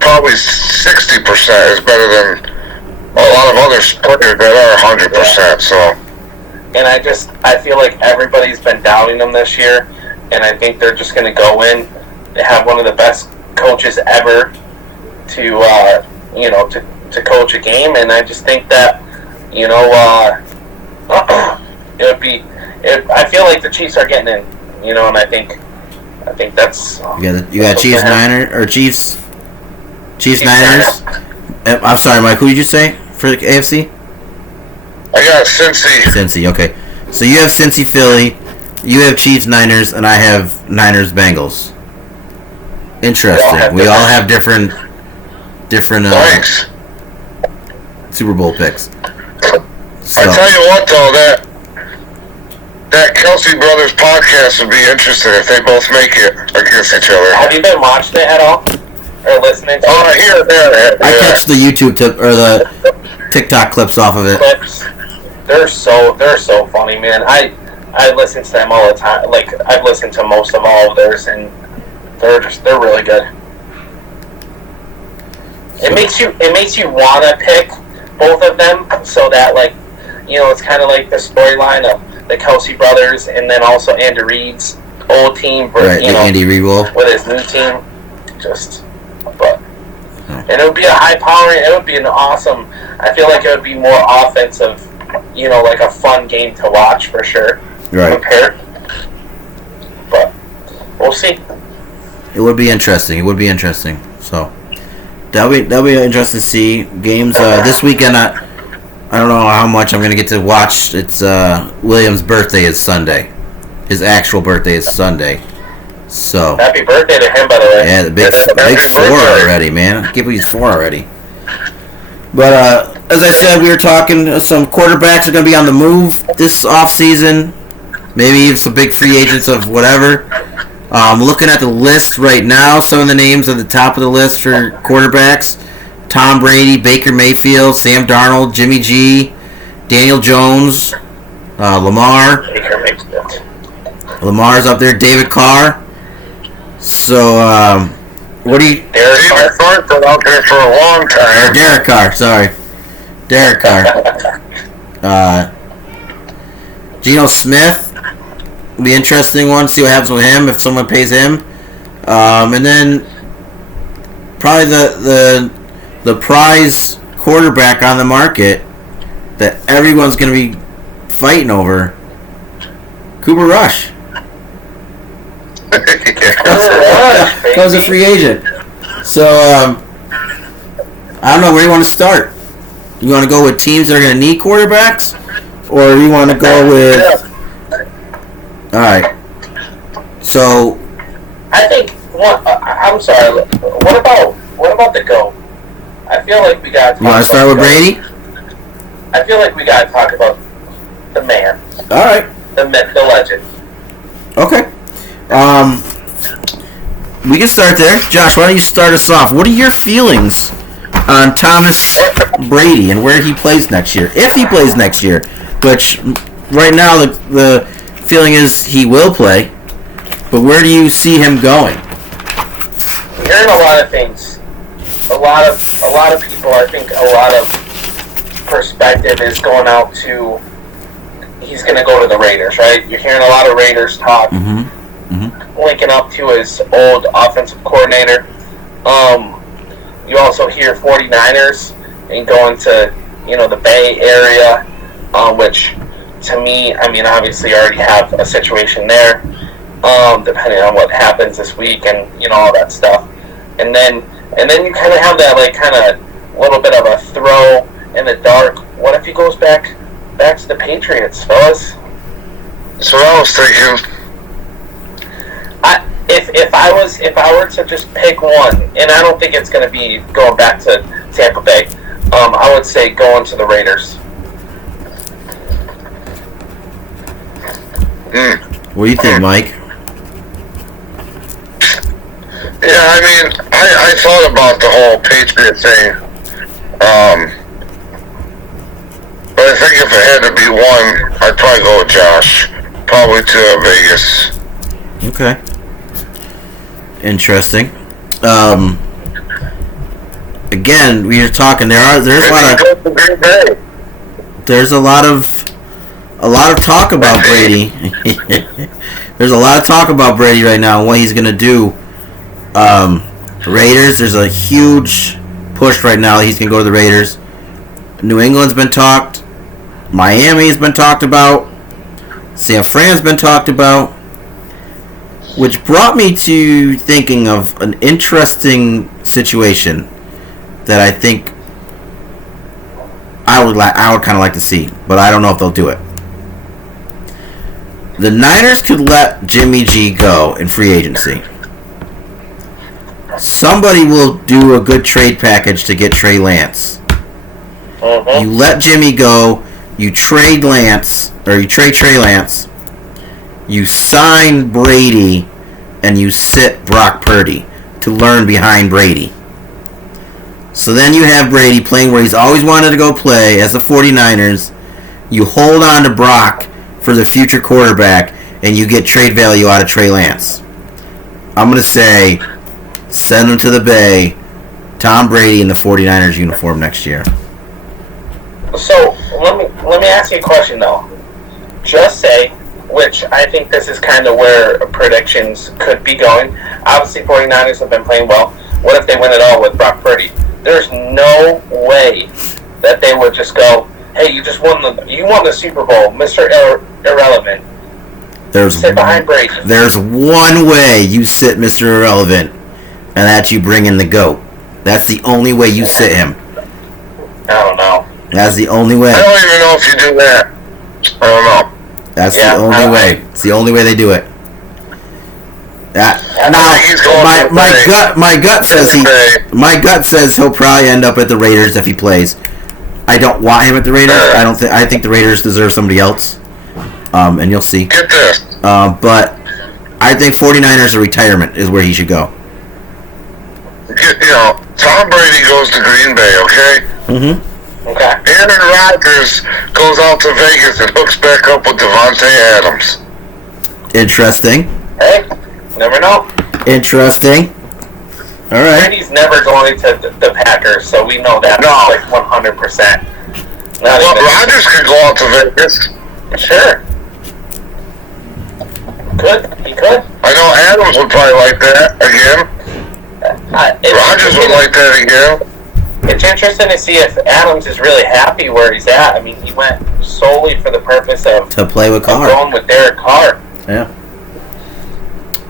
probably 60%, is better than a lot of other players that are 100%, so... And I feel like everybody's been doubting them this year, and I think they're just going to go in. They have one of the best coaches ever to coach a game, and I just think that, it would be. I feel like the Chiefs are getting in, and I think that's. You got Chiefs Niners or Chiefs Niners. I'm sorry, Mike. Who did you say for the AFC? I got Cincy. Cincy, okay. So you have Cincy, Philly. You have Chiefs, Niners, and I have Niners, Bengals. Interesting. We all have different Super Bowl picks. So. I tell you what, though, that Kelsey Brothers podcast would be interesting if they both make it against each other. Have you been watching it at all, or listening to it? I hear it. I catch the YouTube or the TikTok clips off of it. Clips. They're so funny, man. I listen to them all the time. Like, I've listened to most of all of theirs, and they're really good. It makes you want to pick both of them, so that, like, it's kind of like the storyline of the Kelsey brothers, and then also Andy Reid's old team, Andy Reid with his new team. And it would be a high-powering. It would be an awesome. I feel like it would be more offensive. Like a fun game to watch for sure. Right. Compared. But we'll see. It would be interesting. So that'll be interesting to see games this weekend. I don't know how much I'm gonna get to watch. It's William's birthday is Sunday. His actual birthday is Sunday. So happy birthday to him, by the way. Yeah, the big 4 already, man. I can't believe he's 4 already. But as I said, we were talking. Some quarterbacks are going to be on the move this offseason. Maybe even some big free agents of whatever. Looking at the list right now, some of the names at the top of the list for quarterbacks: Tom Brady, Baker Mayfield, Sam Darnold, Jimmy G, Daniel Jones, Lamar. Baker Mayfield. Lamar's up there. David Carr. So, what do you... David Carr's been out there for a long time. Derek Carr, sorry. Derek Carr. Geno Smith. Will be an interesting one. See what happens with him if someone pays him. And then probably the prize quarterback on the market that everyone's going to be fighting over, Cooper Rush. That was a free agent. So, I don't know where you want to start. You want to go with teams that are going to need quarterbacks? Or you want to go with... Alright. So... I think... I'm sorry. What about the GOAT? I feel like we got to... You want to start with Brady? I feel like we got to talk about the man. Alright. The myth, the legend. Okay. We can start there. Josh, why don't you start us off? What are your feelings on Thomas Brady and where he plays next year? If he plays next year, which right now the feeling is he will play, but where do you see him going? I'm hearing a lot of things. A lot of people, I think a lot of perspective is going out to he's going to go to the Raiders, right? You're hearing a lot of Raiders talk. Linking up to his old offensive coordinator. You also hear 49ers and going to, the Bay Area, which to me, I mean, obviously you already have a situation there, depending on what happens this week and, all that stuff. And then you kind of have that, like, kind of little bit of a throw in the dark. What if he goes back to the Patriots, fellas? That's what I was thinking. If I were to just pick one, and I don't think it's going to be going back to Tampa Bay, I would say going to the Raiders. What do you think, Mike? Yeah, I mean, I thought about the whole Patriot thing. But I think if it had to be one, I'd probably go with Josh. Probably to Vegas. Okay. Interesting. Again, we were talking. There's a lot of talk about Brady. There's a lot of talk about Brady right now and what he's gonna do. Raiders. There's a huge push right now. He's gonna go to the Raiders. New England's been talked. Miami's been talked about. San Fran's been talked about. Which brought me to thinking of an interesting situation that I think I would kind of like to see, but I don't know if they'll do it. The Niners could let Jimmy G go in free agency. Somebody will do a good trade package to get Trey Lance. You let Jimmy go, you trade Trey Lance, you sign Brady, and you sit Brock Purdy to learn behind Brady. So then you have Brady playing where he's always wanted to go play as the 49ers. You hold on to Brock for the future quarterback, and you get trade value out of Trey Lance. I'm going to say send him to the Bay, Tom Brady in the 49ers uniform next year. So let me ask you a question though. Just say, which I think this is kind of where predictions could be going. Obviously, 49ers have been playing well. What if they win it all with Brock Purdy? There's no way that they would just go, "Hey, you won the Super Bowl, Mr. Irrelevant." Sit behind Brady. There's one way you sit Mr. Irrelevant, and that's you bring in the GOAT. That's the only way you sit him. I don't know. That's the only way. I don't even know if you do that. I don't know. That's the only way. It's the only way they do it. My gut says he'll probably end up at the Raiders if he plays. I don't want him at the Raiders. I think the Raiders deserve somebody else. And you'll see. Get this. But I think 49ers a retirement is where he should go. Tom Brady goes to Green Bay, okay? Mm-hmm. Okay. Aaron Rodgers goes out to Vegas and hooks back up with Devontae Adams. Interesting. Hey, never know. Interesting. All right. Brady's never going to the Packers, so we know that. No. Like 100%. Rodgers could go out to Vegas. Sure. He could. I know Adams would probably like that again. Rodgers would like that again. It's interesting to see if Adams is really happy where he's at. I mean, he went solely for the purpose of to play with Carr. Going with Derek Carr. Yeah.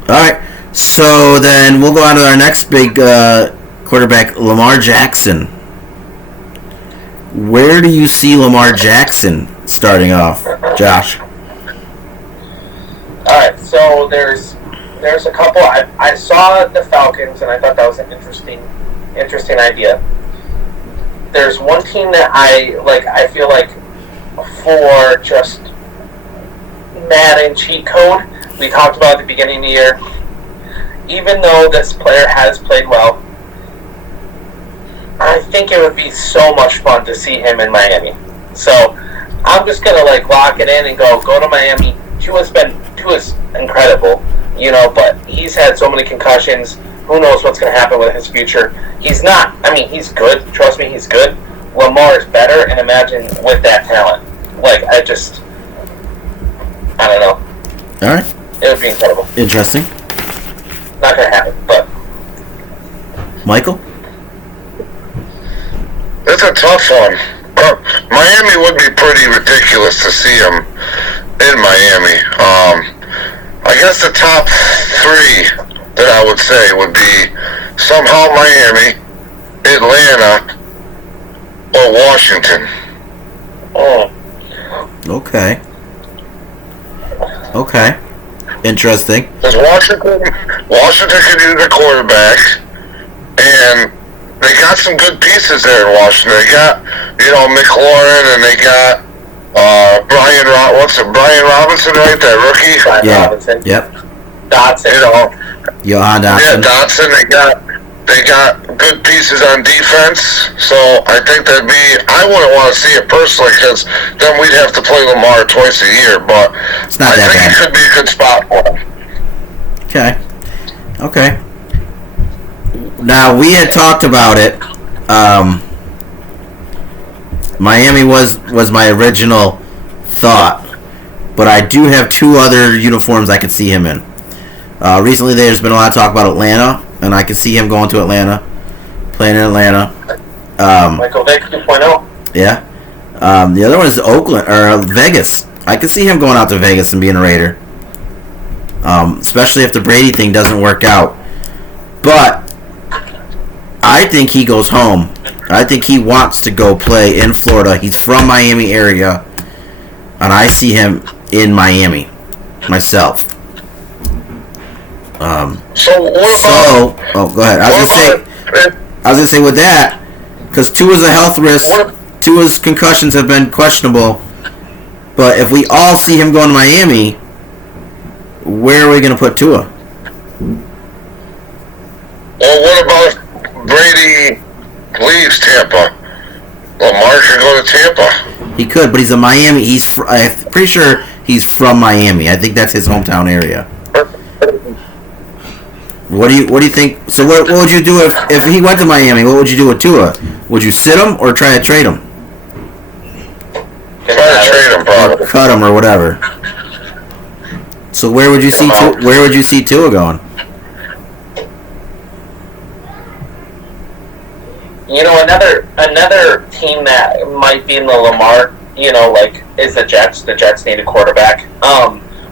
All right. So then we'll go on to our next big quarterback, Lamar Jackson. Where do you see Lamar Jackson starting off, Josh? All right. So there's a couple. I saw the Falcons and I thought that was an interesting idea. There's one team that I feel like for just Madden cheat code, we talked about at the beginning of the year, even though this player has played well, I think it would be so much fun to see him in Miami. So I'm just going to lock it in and go to Miami. Tua's incredible, but he's had so many concussions. Who knows what's going to happen with his future? He's he's good. Trust me, he's good. Lamar is better, and imagine with that talent. I don't know. All right. It would be incredible. Interesting. Not going to happen, but... Michael? That's a tough one. Miami would be pretty ridiculous to see him in Miami. I guess the top three that I would say would be somehow Miami, Atlanta, or Washington. Oh. Okay. Interesting. Because Washington can use a quarterback, and they got some good pieces there in Washington. They got, McLaurin, and they got Brian Robinson, right? That rookie. Brian Yeah. Robinson. Yep. Dotson. Johan Yeah, Dotson. Dotson. They got good pieces on defense, so I think I wouldn't want to see it personally, because then we'd have to play Lamar twice a year. But It's not I that think bad. it could be a good spot for him. Okay. Now, we had talked about it. Miami was my original thought, but I do have two other uniforms I could see him in. Recently, there's been a lot of talk about Atlanta, and I could see him going to Atlanta, playing in Atlanta. Michael Vick 2.0. Yeah. The other one is Oakland or Vegas. I could see him going out to Vegas and being a Raider. Especially if the Brady thing doesn't work out. But I think he goes home. I think he wants to go play in Florida. He's from Miami area, and I see him in Miami myself. So what about? Go ahead. I was gonna say with that, because Tua's a health risk. Tua's concussions have been questionable. But if we all see him going to Miami, where are we gonna put Tua? Well, what about if Brady leaves Tampa? Lamar should go to Tampa. He could, but he's a Miami. I'm pretty sure he's from Miami. I think that's his hometown area. What do you think? So what would you do if he went to Miami? What would you do with Tua? Would you sit him or try to trade him? Try to trade him, probably. Cut him or whatever. So where would you see Tua going? Another team that might be in the Lamar, is the Jets. The Jets need a quarterback.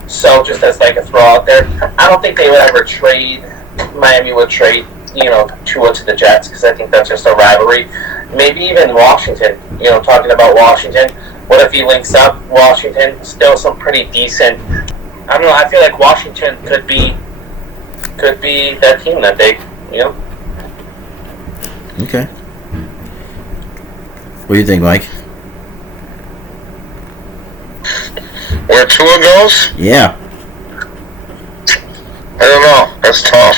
So just as a throw out there, I don't think they would ever trade. Miami would trade, Tua to the Jets, because I think that's just a rivalry. Maybe even Washington. Talking about Washington, what if he links up Washington? Still some pretty decent. I don't know. I feel like Washington could be that team that they, Okay. What do you think, Mike? Where Tua goes? Yeah. I don't know. That's tough.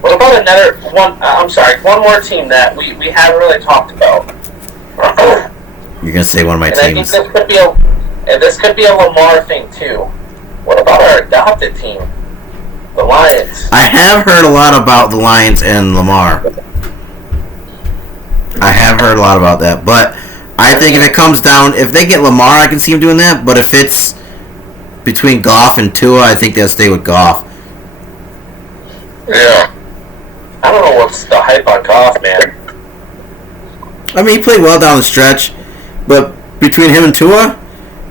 What about another one? One more team that we haven't really talked about. You're gonna say one of my and teams. I think this could be a Lamar thing too. What about our adopted team, the Lions? I have heard a lot about the Lions and Lamar. I have heard a lot about that, but I think if it comes down, if they get Lamar, I can see him doing that. But if it's between Goff and Tua, I think they'll stay with Goff. Yeah. I don't know what's the hype on Goff, man. I mean, he played well down the stretch, but between him and Tua,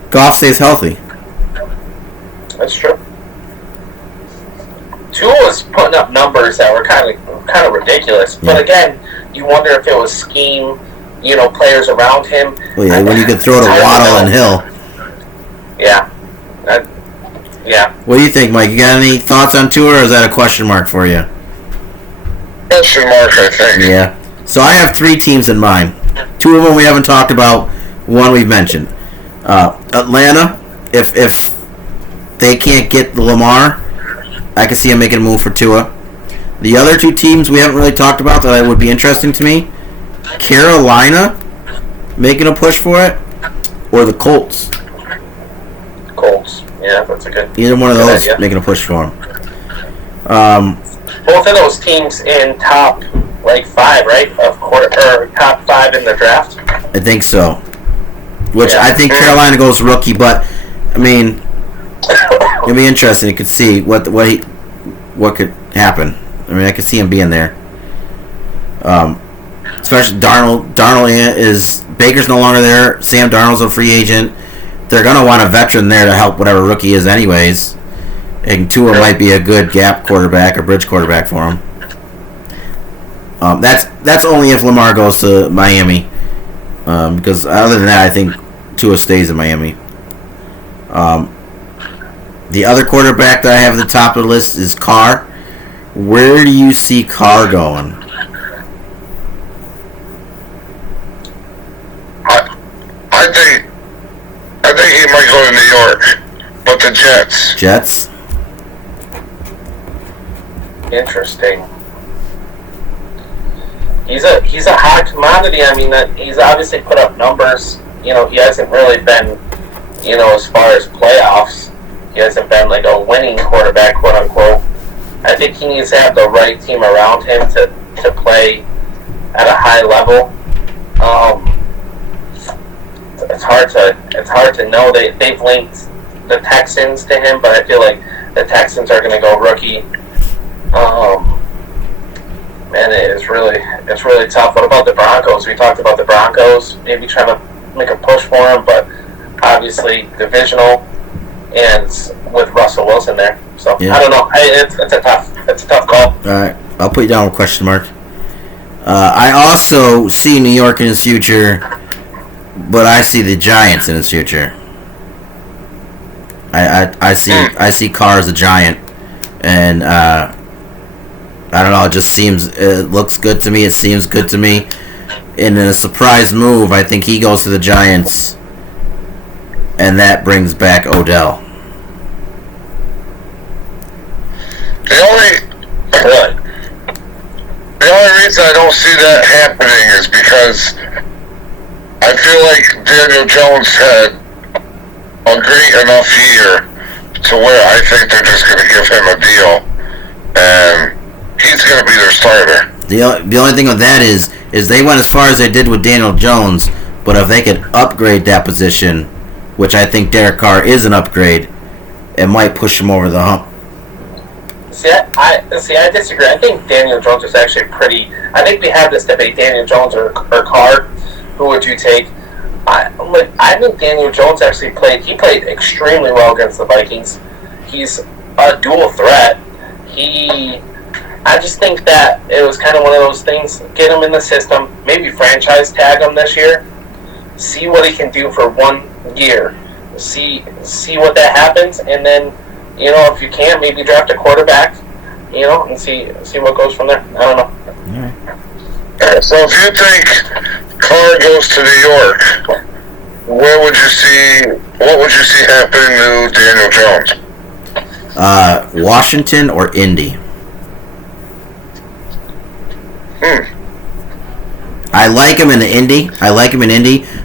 Goff stays healthy. That's true. Tua was putting up numbers that were kind of ridiculous. Yeah. But again, you wonder if it was scheme, players around him. Well, yeah, when you could throw to Waddle and Hill. Yeah. Yeah. What do you think, Mike? You got any thoughts on Tua, or is that a question mark for you? Question mark, I think. Yeah. So I have three teams in mind. Two of them we haven't talked about. One we've mentioned. Atlanta, if they can't get Lamar, I can see him making a move for Tua. The other two teams we haven't really talked about that would be interesting to me, Carolina making a push for it, or the Colts. Colts. Yeah, that's a good. Either one of good those idea. making a push for him. Both of those teams in top 5, right? Or top 5 in the draft. I think so. Which Yeah. I think Carolina goes rookie, but I mean, it'll be interesting to see what could happen. I mean, I could see him being there. Especially Darnold. Baker's no longer there. Sam Darnold's a free agent. They're gonna want a veteran there to help whatever rookie is, anyways. And Tua might be a good gap quarterback or bridge quarterback for him. That's only if Lamar goes to Miami. Because other than that, I think Tua stays in Miami. The other quarterback that I have at the top of the list is Carr. Where do you see Carr going? I think he might go to New York, but the Jets. Jets? Interesting. He's a hot commodity. I mean, that he's obviously put up numbers. He hasn't really been, as far as playoffs, he hasn't been like a winning quarterback, quote unquote. I think he needs to have the right team around him to play at a high level. It's hard to know. They've linked the Texans to him, but I feel like the Texans are going to go rookie. Man, it's really tough. What about the Broncos? We talked about the Broncos, maybe trying to make a push for them, but obviously divisional and with Russell Wilson there. So yeah. I don't know. It's a tough call. All right, I'll put you down with a question mark. I also see New York in his future, but I see the Giants in his future. I see Carr as a Giant, and I don't know. It looks good to me. It seems good to me. In a surprise move, I think he goes to the Giants, and that brings back Odell. The only reason I don't see that happening is because I feel like Daniel Jones had a great enough year to where I think they're just going to give him a deal, and he's going to be their starter. The only thing with that is they went as far as they did with Daniel Jones, but if they could upgrade that position, which I think Derek Carr is an upgrade, it might push him over the hump. See, I disagree. I think Daniel Jones is actually pretty. I think we have this debate: Daniel Jones or Carr. Who would you take? I think Daniel Jones actually played. He played extremely well against the Vikings. He's a dual threat. I just think that it was kind of one of those things. Get him in the system. Maybe franchise tag him this year. See what he can do for 1 year. See what that happens, and then if you can't, maybe draft a quarterback. And see what goes from there. I don't know. Right. So if you think Carr goes to New York, what would you see happening to Daniel Jones? Washington or Indy. I like him in Indy,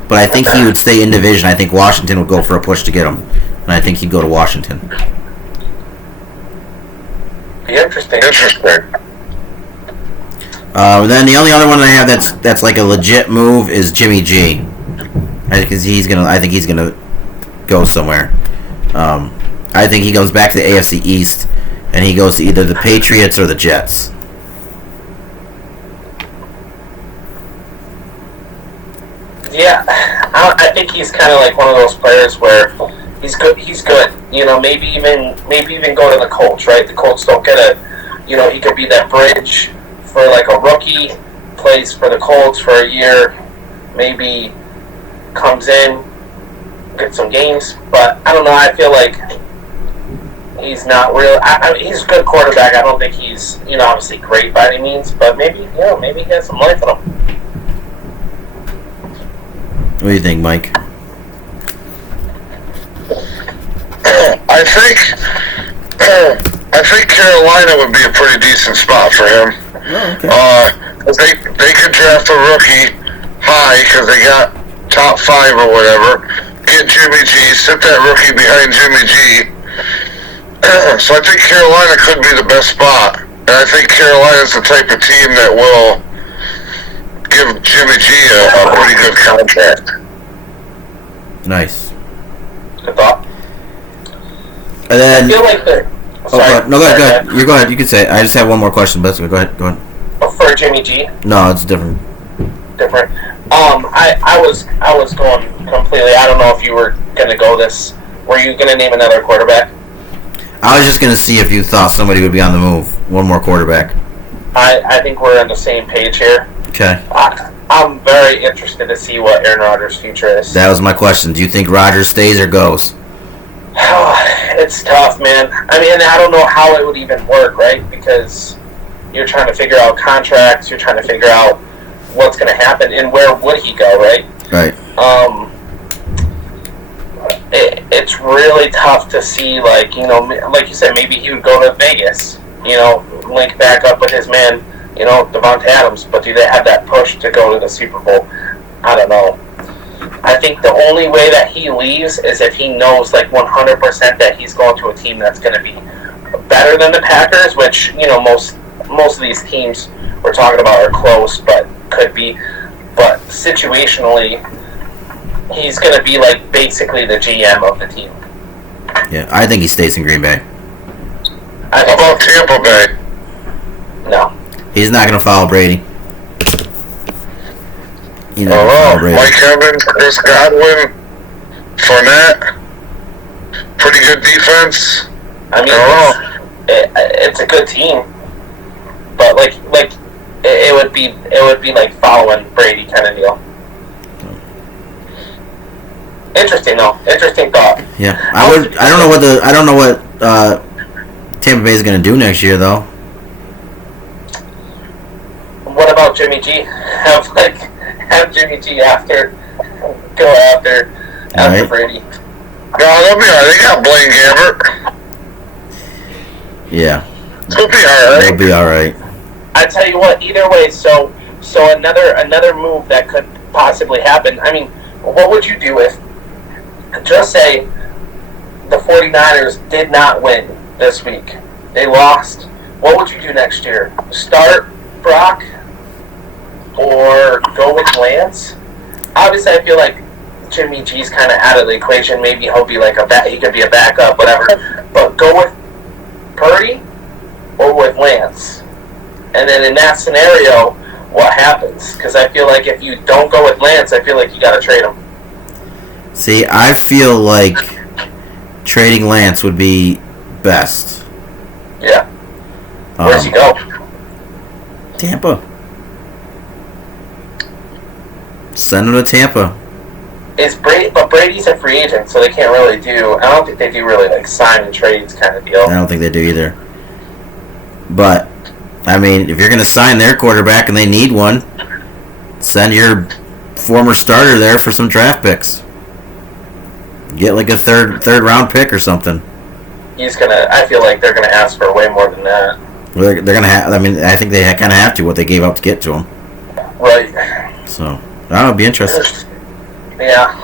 but I think he would stay in division. I think Washington would go for a push to get him, and I think he'd go to Washington. Interesting. Then the only other one I have that's like a legit move is Jimmy G. I think he's gonna go somewhere. I think he goes back to the AFC East, and he goes to either the Patriots or the Jets. Yeah, I think he's kind of like one of those players where he's good. Maybe even go to the Colts, right? The Colts don't get he could be that bridge for like a rookie, plays for the Colts for a year, maybe comes in, gets some games. But I don't know. I feel like he's not real. He's a good quarterback. I don't think he's obviously great by any means, but maybe he has some life in him. What do you think, Mike? I think Carolina would be a pretty decent spot for him. Oh, okay. They could draft a rookie high because they got top 5 or whatever. Get Jimmy G, sit that rookie behind Jimmy G. So I think Carolina could be the best spot, and I think Carolina's the type of team that will give Jimmy G a pretty good contract. Nice. Good thought. And then I feel like the. Sorry. Go ahead. You go ahead. You can say it. I just have one more question, but go ahead. For Jimmy G? No, it's different. I was going completely. I don't know if you were gonna go this. Were you gonna name another quarterback? I was just gonna see if you thought somebody would be on the move. One more quarterback. I think we're on the same page here. Okay. I'm very interested to see what Aaron Rodgers' future is. That was my question. Do you think Rodgers stays or goes? It's tough, man. I mean, I don't know how it would even work, right? Because you're trying to figure out contracts, you're trying to figure out what's going to happen, and where would he go, right? Right. It's really tough to see, like you said, maybe he would go to Vegas, link back up with his man, Devontae Adams, but do they have that push to go to the Super Bowl? I don't know. I think the only way that he leaves is if he knows, like, 100% that he's going to a team that's going to be better than the Packers, which, most of these teams we're talking about are close, but could be. But situationally, he's going to be, like, basically the GM of the team. Yeah, I think he stays in Green Bay. How about Tampa Bay? No. He's not going to follow Brady. Mike Evans, Chris Godwin, Fournette, pretty good defense. I mean, it's a good team, but it would be like following Brady kind of deal. Interesting though. Interesting thought. Yeah, I don't know what Tampa Bay is going to do next year though. What about Jimmy G? Have Jimmy G go after Right. Brady. No, they'll be alright. They got Blaine Gabbert. Yeah. They'll be alright. They'll be alright. I tell you what, either way, so another move that could possibly happen. I mean, what would you do if, just say, the 49ers did not win this week? They lost. What would you do next year? Start Brock or go with Lance? Obviously, I feel like Jimmy G's kind of out of the equation. Maybe he'll be like he could be a backup, whatever. But go with Purdy or with Lance? And then in that scenario, what happens? Because I feel like if you don't go with Lance, I feel like you got to trade him. See, I feel like trading Lance would be best. Yeah. Where's he go? Tampa. Send him to Tampa. But Brady's a free agent, so they can't really do. I don't think they do really like sign and trades kind of deal. I don't think they do either. But I mean, if you're going to sign their quarterback and they need one, send your former starter there for some draft picks. Get like a third round pick or something. I feel like they're gonna ask for way more than that. They're gonna have. I mean, I think they kind of have to what they gave up to get to him. Right. So that'll be interesting. Yeah.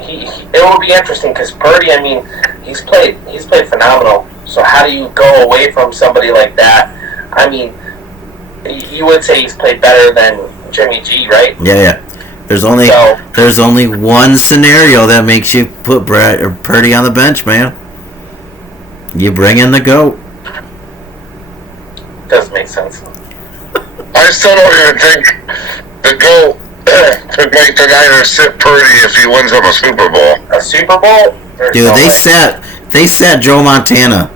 It will be interesting because Purdy. I mean, he's played phenomenal. So how do you go away from somebody like that? I mean, you would say he's played better than Jimmy G, right? Yeah. There's only one scenario that makes you put Purdy on the bench, man. You bring in the GOAT. Doesn't make sense. I still don't even think the GOAT could make the Niners sit Purdy if he wins them a Super Bowl. A Super Bowl? Dude, they sat Joe Montana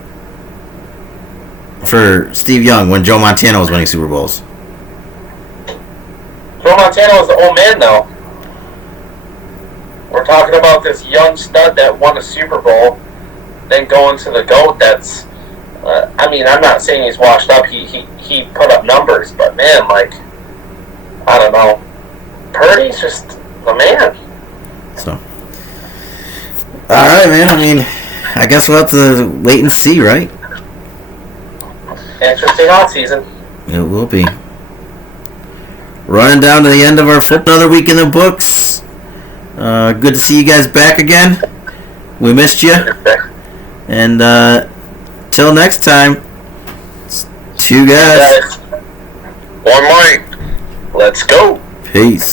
for Steve Young when Joe Montana was winning Super Bowls. Joe Montana was the old man, though. We're talking about this young stud that won a Super Bowl, then going to the GOAT that's... I mean, I'm not saying he's washed up. He put up numbers, but, man, like, I don't know. Purdy's just the man. So, all right, man. I mean, I guess we'll have to wait and see, right? Interesting offseason. It will be. Running down to the end of our another week in the books. Good to see you guys back again. We missed you. And till next time, it's two guys. One Mike. Let's go. Peace.